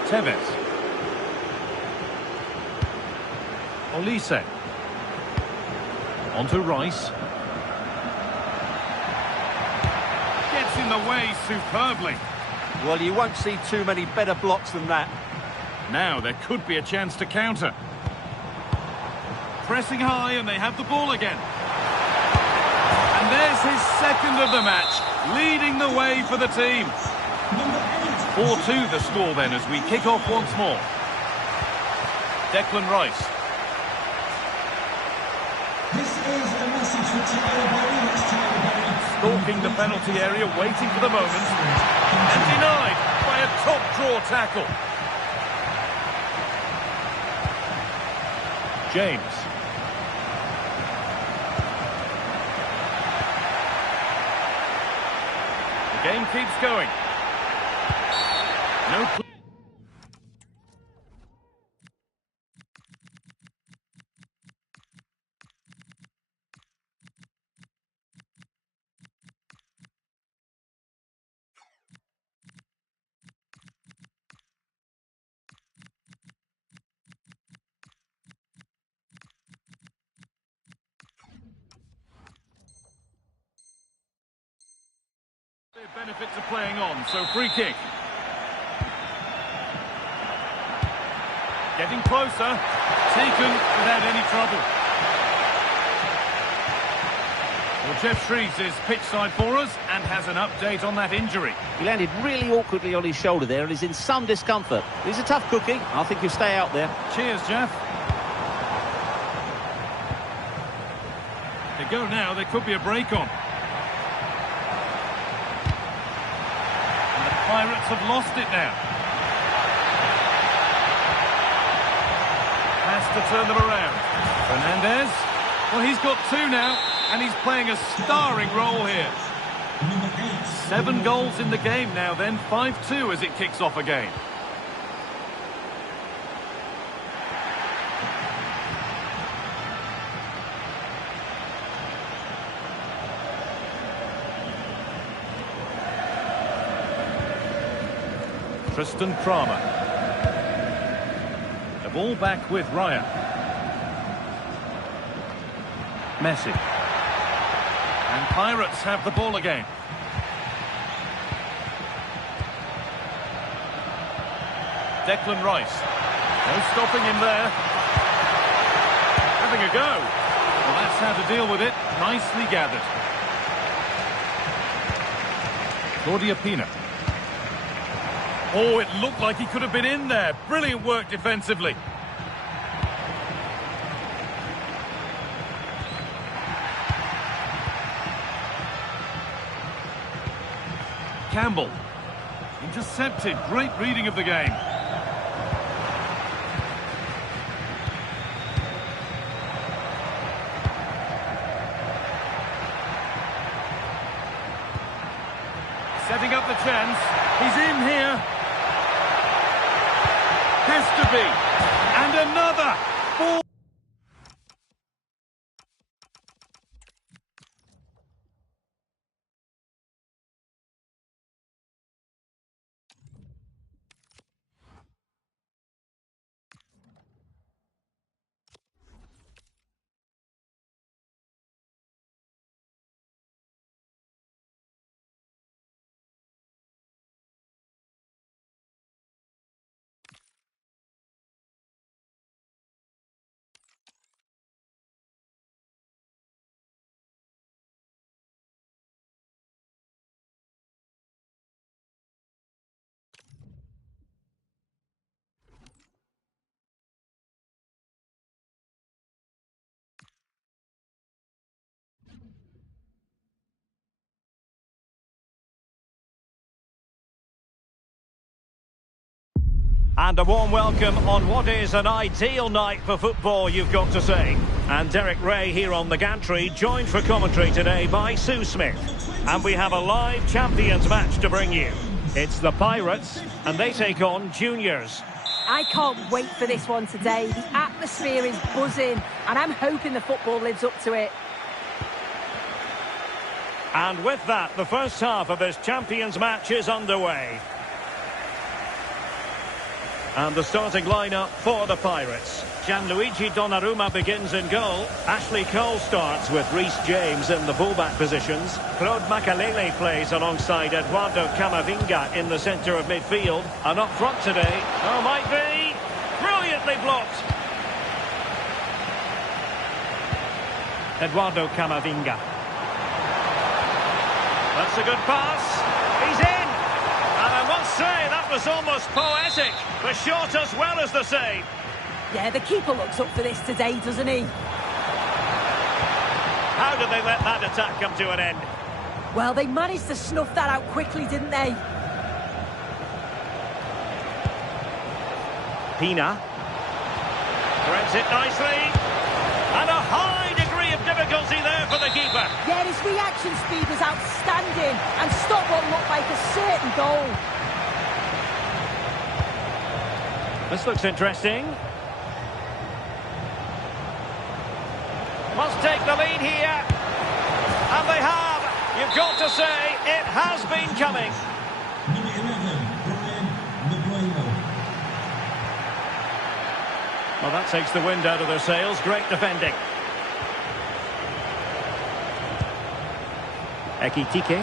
Tevez. Olise. On to Rice. Gets in the way superbly. Well, you won't see too many better blocks than that. Now there could be a chance to counter. Pressing high, and they have the ball again. And there's his second of the match, leading the way for the team. 4-2 the score then as we kick off once more. Declan Rice. This is a message for Tyler Berry. That's Tyler Berry. Stalking the penalty area, waiting for the moment. And denied by a top draw tackle. James. The game keeps going. No clue. Benefit to playing on, so free kick. Getting closer, taken without any trouble. Well, Jeff Shreves is pitch side for us and has an update on that injury. He landed really awkwardly on his shoulder there and is in some discomfort. He's a tough cookie. I think he'll stay out there. Cheers, Jeff. They go now, there could be a break on. And the Pirates have lost it now. to turn them around. Fernandez. Well, he's got two now, and he's playing a starring role here. 7 goals in the game now then, 5-2 as it kicks off again. Tristan Kramer. The ball back with Raya. Messi. And Pirates have the ball again. Declan Rice. No stopping him there. Having a go. Well, that's how to deal with it. Nicely gathered. Claudia Pina. Oh, it looked like he could have been in there. Brilliant work defensively. Campbell. Intercepted. Great reading of the game. Setting up the chance. He's in here. Has to be. And another. Ball. And a warm welcome on what is an ideal night for football, you've got to say. And Derek Ray here on the gantry, joined for commentary today by Sue Smith. And we have a live Champions match to bring you. It's the Pirates, and they take on Juniors. I can't wait for this one today. The atmosphere is buzzing, and I'm hoping the football lives up to it. And with that, the first half of this Champions match is underway. And the starting lineup for the Pirates. Gianluigi Donnarumma begins in goal. Ashley Cole starts with Reece James in the fullback positions. Claude Makalele plays alongside Eduardo Camavinga in the centre of midfield. And up front today, might be brilliantly blocked. Eduardo Camavinga. That's a good pass. He's in. And I must say, that was almost poetic. The shot as well as the save. Yeah, the keeper looks up for this today, doesn't he? How did they let that attack come to an end? Well, they managed to snuff that out quickly, didn't they? Pina. Threads it nicely. And a high degree of difficulty there for the keeper. Yeah, his reaction speed was outstanding and stopped what looked like a certain goal. This looks interesting. Must take the lead here. And they have. You've got to say, it has been coming. Number 11, Brian Maguire. Well, that takes the wind out of their sails. Great defending. Ekitike.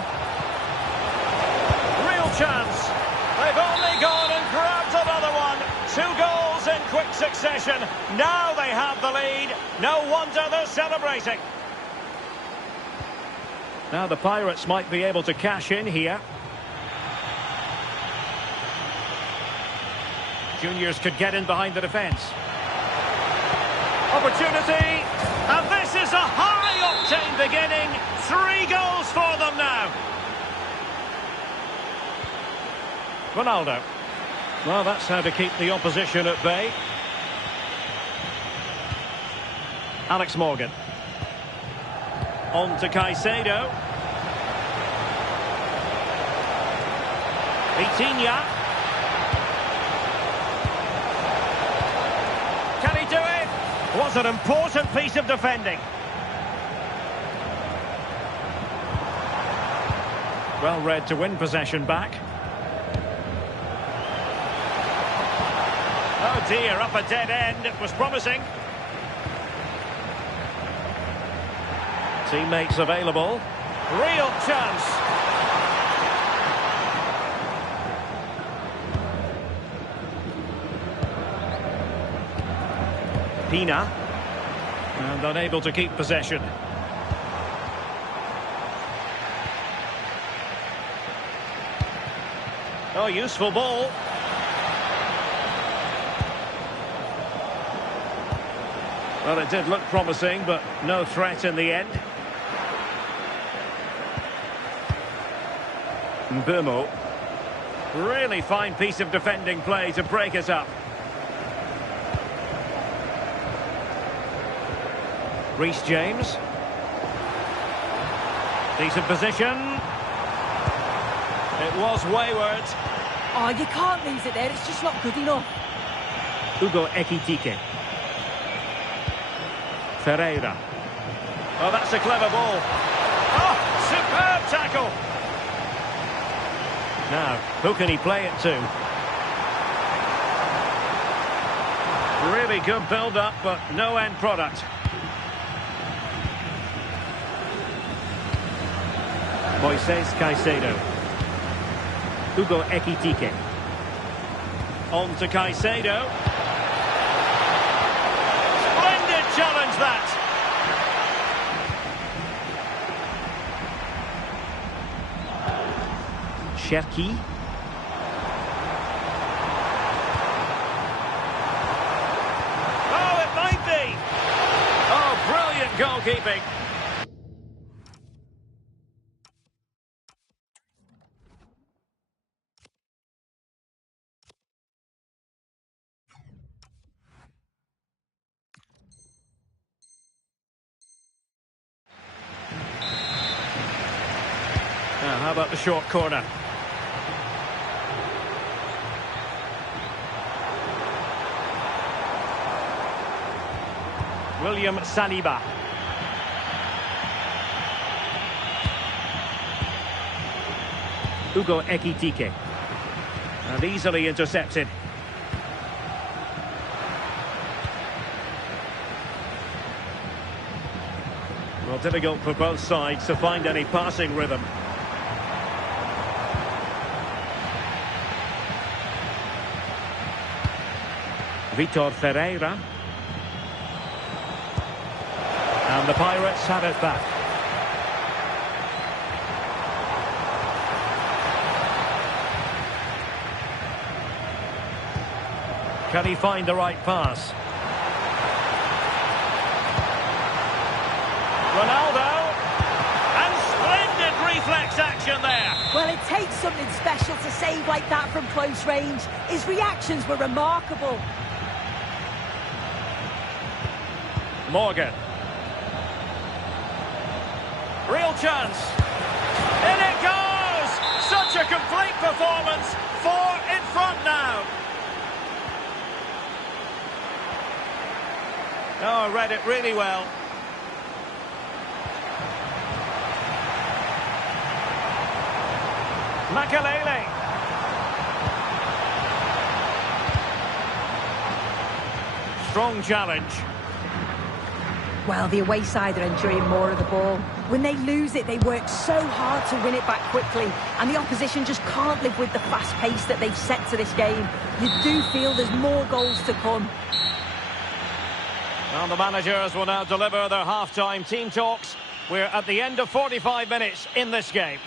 Real chance. They've only gone and grabbed another one. 2 goals in quick succession. Now they have the lead. No wonder they're celebrating. Now the Pirates might be able to cash in here. Juniors could get in behind the defence. Opportunity. And this is a high-octane beginning. 3 goals for them now. Ronaldo. Well, that's how to keep the opposition at bay. Alex Morgan. On to Caicedo. Vitinha. Can he do it? Was an important piece of defending. Well read to win possession back. Oh dear, up a dead end. It was promising. Teammates available. Real chance. Pina. And unable to keep possession. Oh, useful ball. Well, it did look promising, but no threat in the end. Mbumo. Really fine piece of defending play to break it up. Reece James. Decent position. It was wayward. Oh, you can't lose it there. It's just not good enough. Hugo Ekitike. Ferreira. Oh, that's a clever ball. Oh, superb tackle. Now, who can he play it to? Really good build-up, but no end product. Moises Caicedo. Hugo Ekitike. On to Caicedo. Splendid challenge that. Cherki. Oh, it might be. Oh, brilliant goalkeeping. Now, how about the short corner? William Saliba. Hugo Ekitike. And easily intercepted. Well, difficult for both sides to find any passing rhythm. Vitor Ferreira. And the Pirates have it back. Can he find the right pass? Ronaldo. And splendid reflex action there. Well, it takes something special to save like that from close range. His reactions were remarkable. Morgan. Real chance. In it goes! Such a complete performance. 4 in front now. Oh, read it really well. Makalele. Strong challenge. Well, the away side are enjoying more of the ball. When they lose it, they work so hard to win it back quickly, and the opposition just can't live with the fast pace that they've set to this game. You do feel there's more goals to come. Well, the managers will now deliver their half-time team talks. We're at the end of 45 minutes in this game.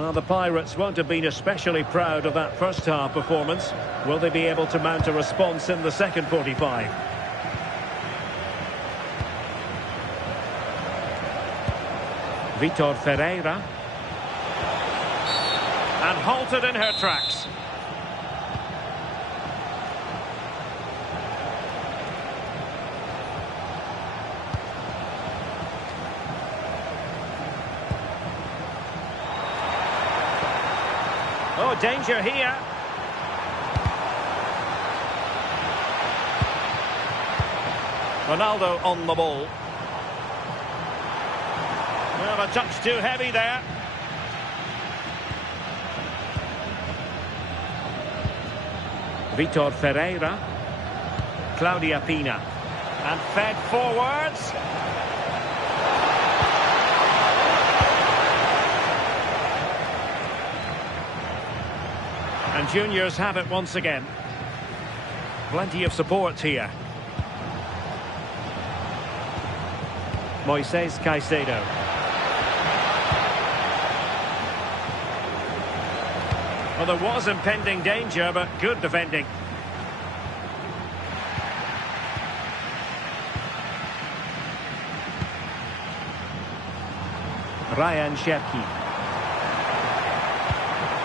Well, the Pirates won't have been especially proud of that first half performance. Will they be able to mount a response in the second 45? Vitor Ferreira. And halted in her tracks. Oh, danger here. Ronaldo on the ball. Well, a touch too heavy there. Vitor Ferreira. Claudia Pina. And fed forwards. And juniors have it once again. Plenty of support here. Moises Caicedo. Well, there was impending danger, but good defending. Ryan Cherki.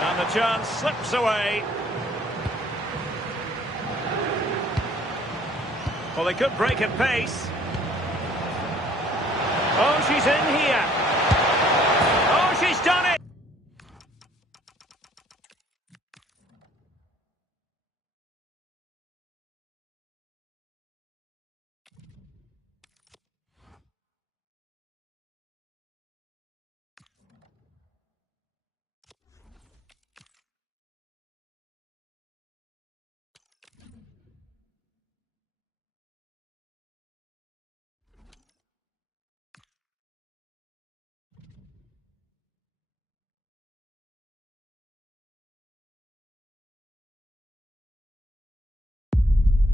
And the chance slips away. Well, they could break at pace. Oh, she's in here. Oh, she's done it.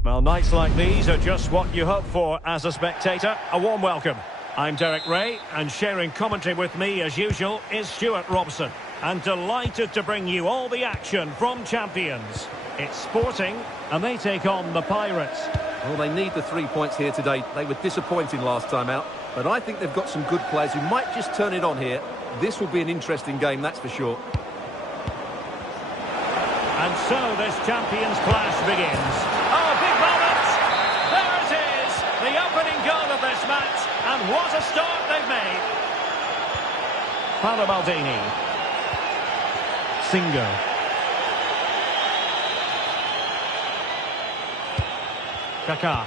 Well, nights like these are just what you hope for as a spectator. A warm welcome. I'm Derek Ray, and sharing commentary with me, as usual, is Stuart Robson. And delighted to bring you all the action from Champions. It's Sporting, and they take on the Pirates. Well, they need the 3 points here today. They were disappointing last time out, but I think they've got some good players who might just turn it on here. This will be an interesting game, that's for sure. And so this Champions clash begins. Oh, big moment! There it is! The opening goal of this match, and what a start they've made! Paolo Maldini. Singo. Kaká.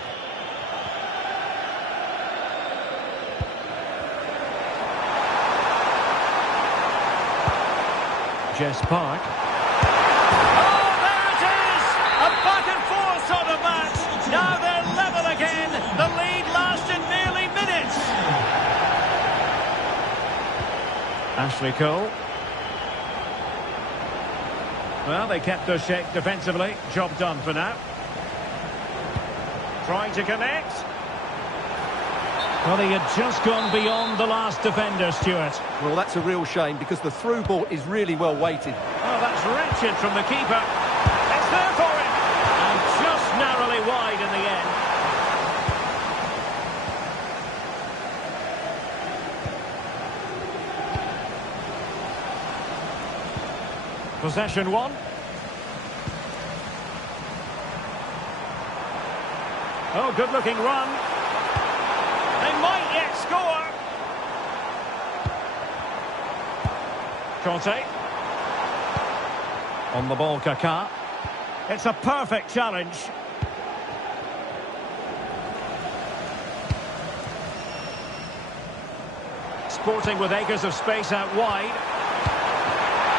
Jess Park. Now they're level again. The lead lasted nearly minutes. Ashley Cole. Well, they kept their shape defensively. Job done for now. Trying to connect. Well, he had just gone beyond the last defender, Stuart. Well, that's a real shame because the through ball is really well weighted. Oh, that's wretched from the keeper. It's there for him. And just narrowly wide in the end. Possession one. Oh, good-looking run. They might yet score. Conte. On the ball, Kaká. It's a perfect challenge. Sporting with acres of space out wide.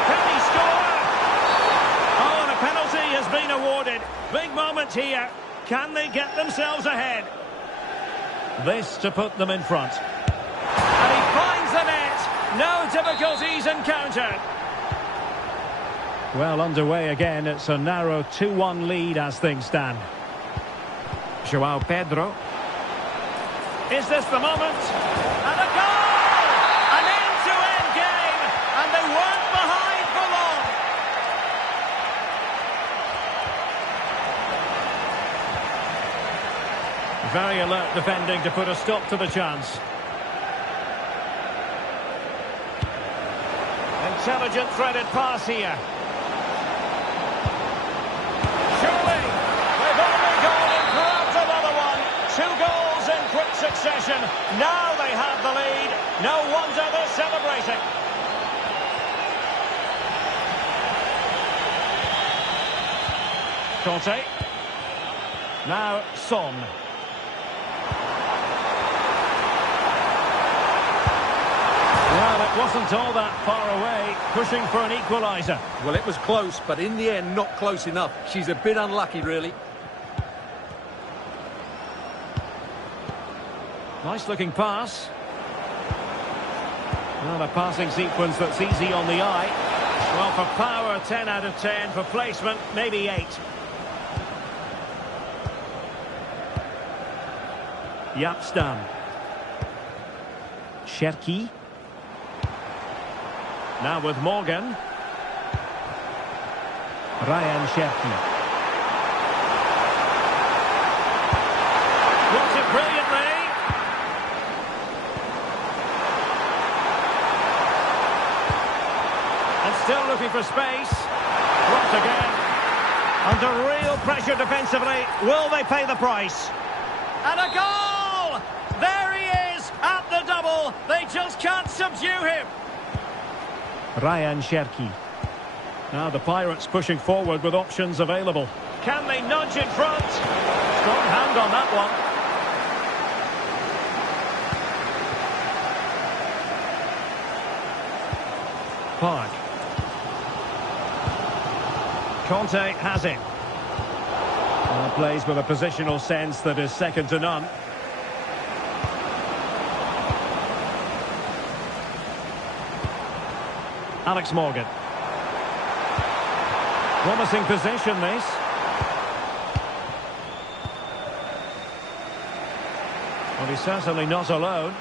Can he score? Oh, and a penalty has been awarded. Big moment here. Can they get themselves ahead? This to put them in front. And he finds the net. No difficulties encountered. Well, underway again. It's a narrow 2-1 lead as things stand. João Pedro. Is this the moment? And a goal! An end-to-end game. And they weren't behind Very alert defending to put a stop to the chance. Intelligent threaded pass here. Surely, they've only gone in for another one. 2 goals in quick succession. Now they have the lead. No wonder they're celebrating. Conte. Now Son. Well, it wasn't all that far away, pushing for an equaliser. Well, it was close, but in the end, not close enough. She's a bit unlucky, really. Nice-looking pass. Well, a passing sequence that's easy on the eye. Well, for power, 10 out of 10. For placement, maybe 8. Yapstam. Cherki. Now with Morgan. Ryan Cherki. Works it brilliantly. And still looking for space. Blocked again. Under real pressure defensively. Will they pay the price? And a goal! There he is at the double. They just can't subdue him. Ryan Cherki. Now the Pirates pushing forward with options available. Can they nudge in front? Strong hand on that one. Park. Conte has it. And plays with a positional sense that is second to none. Alex Morgan. Promising position, this. Well, he's certainly not alone.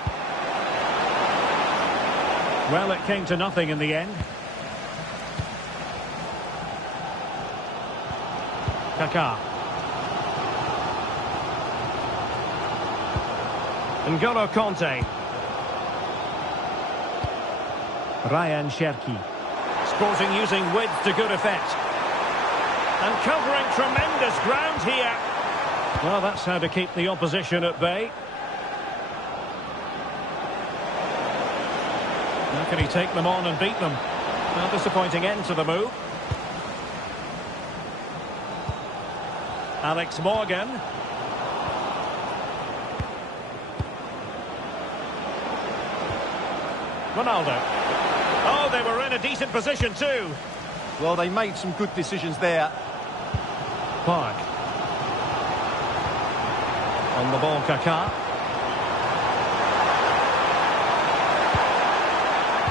Well, it came to nothing in the end. Kaká. N'Golo Conte. Ryan Cherki. Sporting using width to good effect. And covering tremendous ground here. Well, that's how to keep the opposition at bay. How can he take them on and beat them? A disappointing end to the move. Alex Morgan. Ronaldo. Oh, they were in a decent position too. Well, they made some good decisions there. Park. On the ball, Kaká.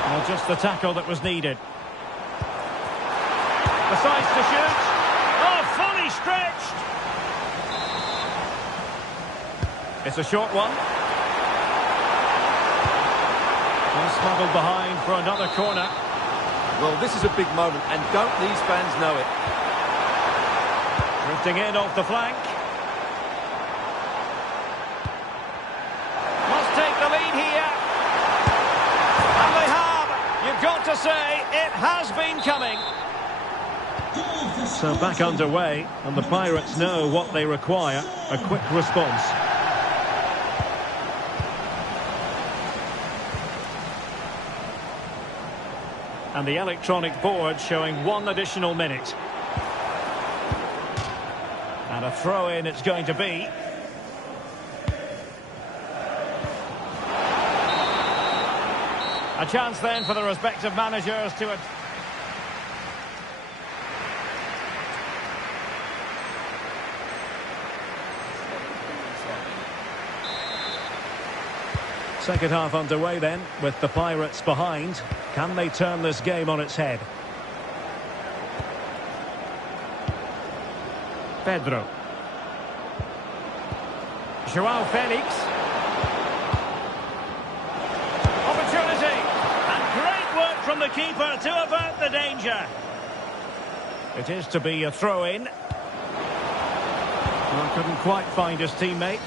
Well, just the tackle that was needed. Decides to shoot. Oh, fully stretched. It's a short one. And smuggled behind for another corner. Well, this is a big moment, and don't these fans know it? Drifting in off the flank. Must take the lead here. And they have. You've got to say, it has been coming. So back underway, and the Pirates know what they require. A quick response. And the electronic board showing 1 additional minute. And a throw-in it's going to be. A chance then for the respective managers to... Second half underway then, with the Pirates behind. Can they turn this game on its head? Pedro. Joao Felix. Opportunity. And great work from the keeper to avert the danger. It is to be a throw-in. Well, couldn't quite find his teammate.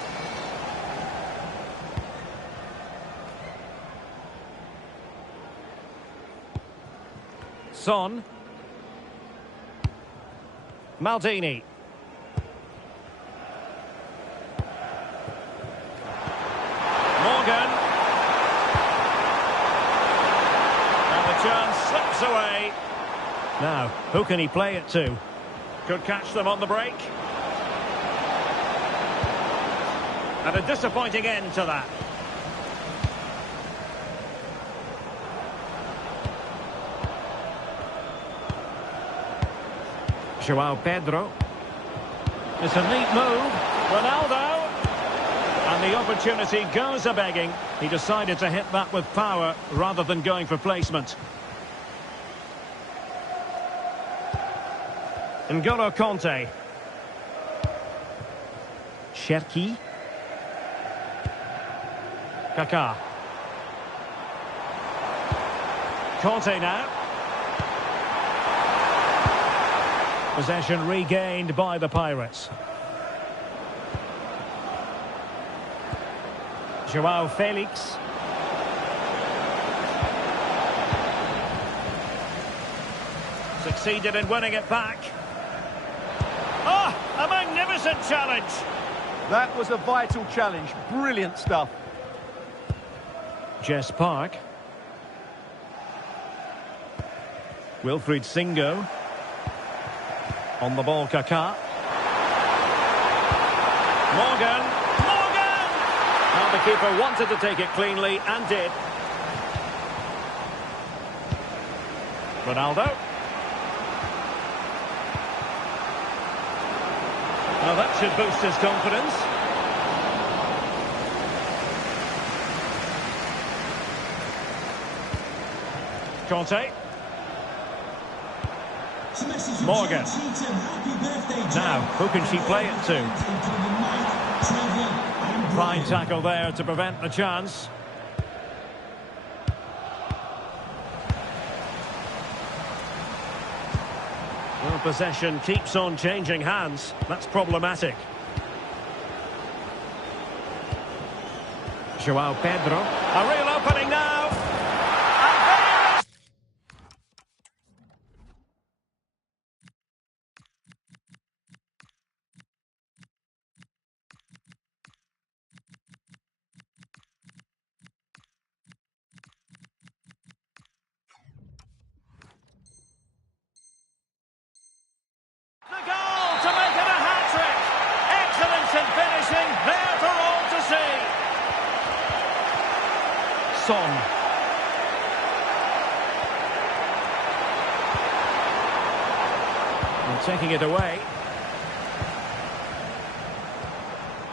Son. Maldini. Morgan. And the chance slips away. Now, who can he play it to? Could catch them on the break. And a disappointing end to that. Joao Pedro. It's a neat move. Ronaldo. And the opportunity goes a-begging. He decided to hit that with power rather than going for placement. N'Golo Kanté. Cherki. Kaká. Kanté now. Possession regained by the Pirates. Joao Felix. Succeeded in winning it back. Oh, a magnificent challenge. That was a vital challenge. Brilliant stuff. Jess Park. Wilfried Singo. On the ball, Kaká. Morgan. Morgan! Now the keeper wanted to take it cleanly and did. Ronaldo. Now that should boost his confidence. Kanté. Morgan. Now, who can she play it to? Fine tackle there to prevent the chance. Well, possession keeps on changing hands. That's problematic. Joao Pedro. A real opening now. The goal to make it a hat-trick. Excellence in finishing, there for all to see. Son. And taking it away.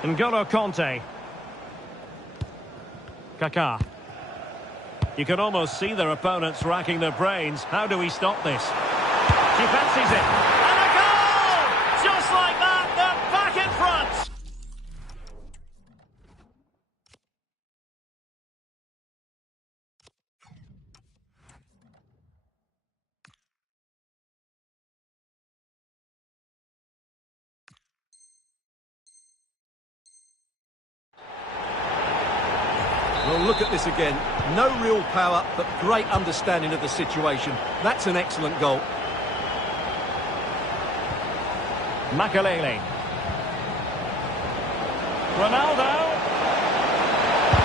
N'Golo Kanté. Kaká. You can almost see their opponents racking their brains. How do we stop this? She fancies it. And a goal! Just like that, they're back in front. Well, look at this again. No real power, but great understanding of the situation. That's an excellent goal. Makalele. Ronaldo.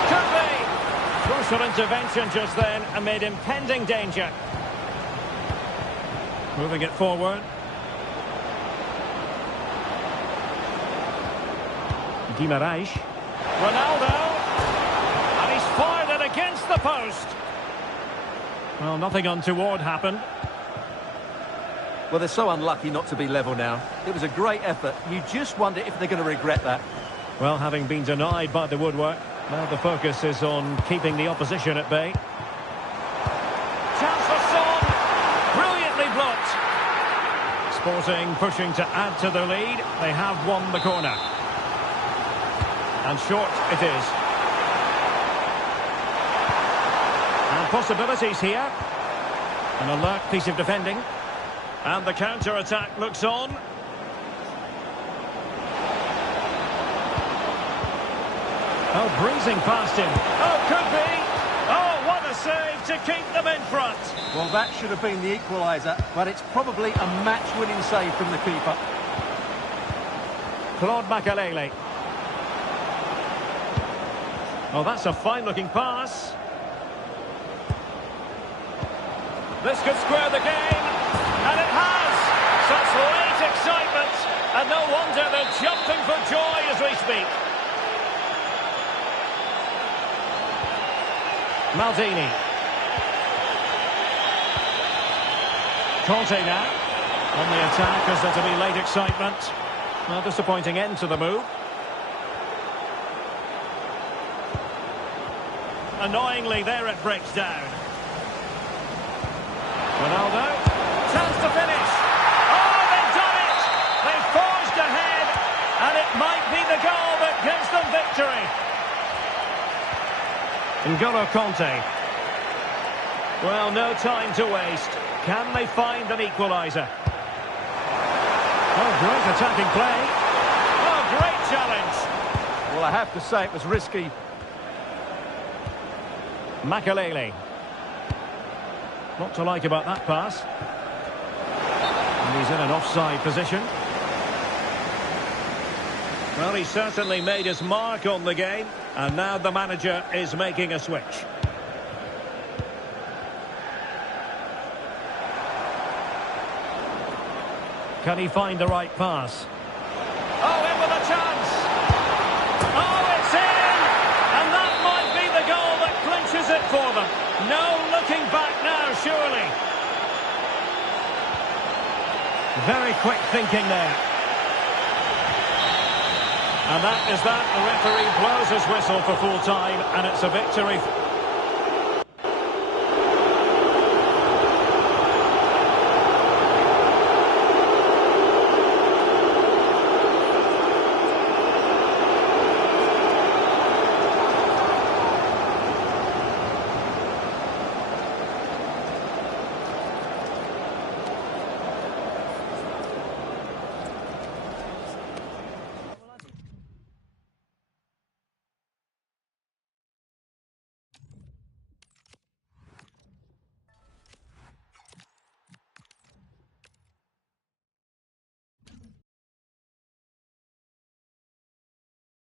Could be. Crucial intervention just then amid impending danger. Moving it forward. Guimaraes. Ronaldo. And he's fired it against the post. Well, nothing untoward happened. Well, they're so unlucky not to be level now. It was a great effort. You just wonder if they're going to regret that. Well, having been denied by the woodwork, now the focus is on keeping the opposition at bay. Chance for Son. Brilliantly blocked. Sporting pushing to add to the lead. They have won the corner. And short it is. And possibilities here. An alert piece of defending. And the counter-attack looks on. Oh, breezing past him. Oh, could be. Oh, what a save to keep them in front. Well, that should have been the equaliser, but it's probably a match-winning save from the keeper. Claude Makalele. Oh, that's a fine-looking pass. This could square the game, and it has. Such late excitement, and no wonder they're jumping for joy as we speak. Maldini. Conte now. On the attack as there to be late excitement. A disappointing end to the move. Annoyingly, there it breaks down. Ronaldo. Chance to finish. Oh, they've done it! They've forged ahead, and it might be the goal that gives them victory. N'Golo Conte. Well, no time to waste. Can they find an equaliser? Oh, great attacking play. Oh, great challenge. Well, I have to say it was risky. Makalele. Not to like about that pass. And he's in an offside position. Well, he certainly made his mark on the game, and now the manager is making a switch. Can he find the right pass? Oh, in with a chance! Oh, it's in! And that might be the goal that clinches it for them. No looking back now, surely. Very quick thinking there. And that is that. The referee blows his whistle for full time, and it's a victory.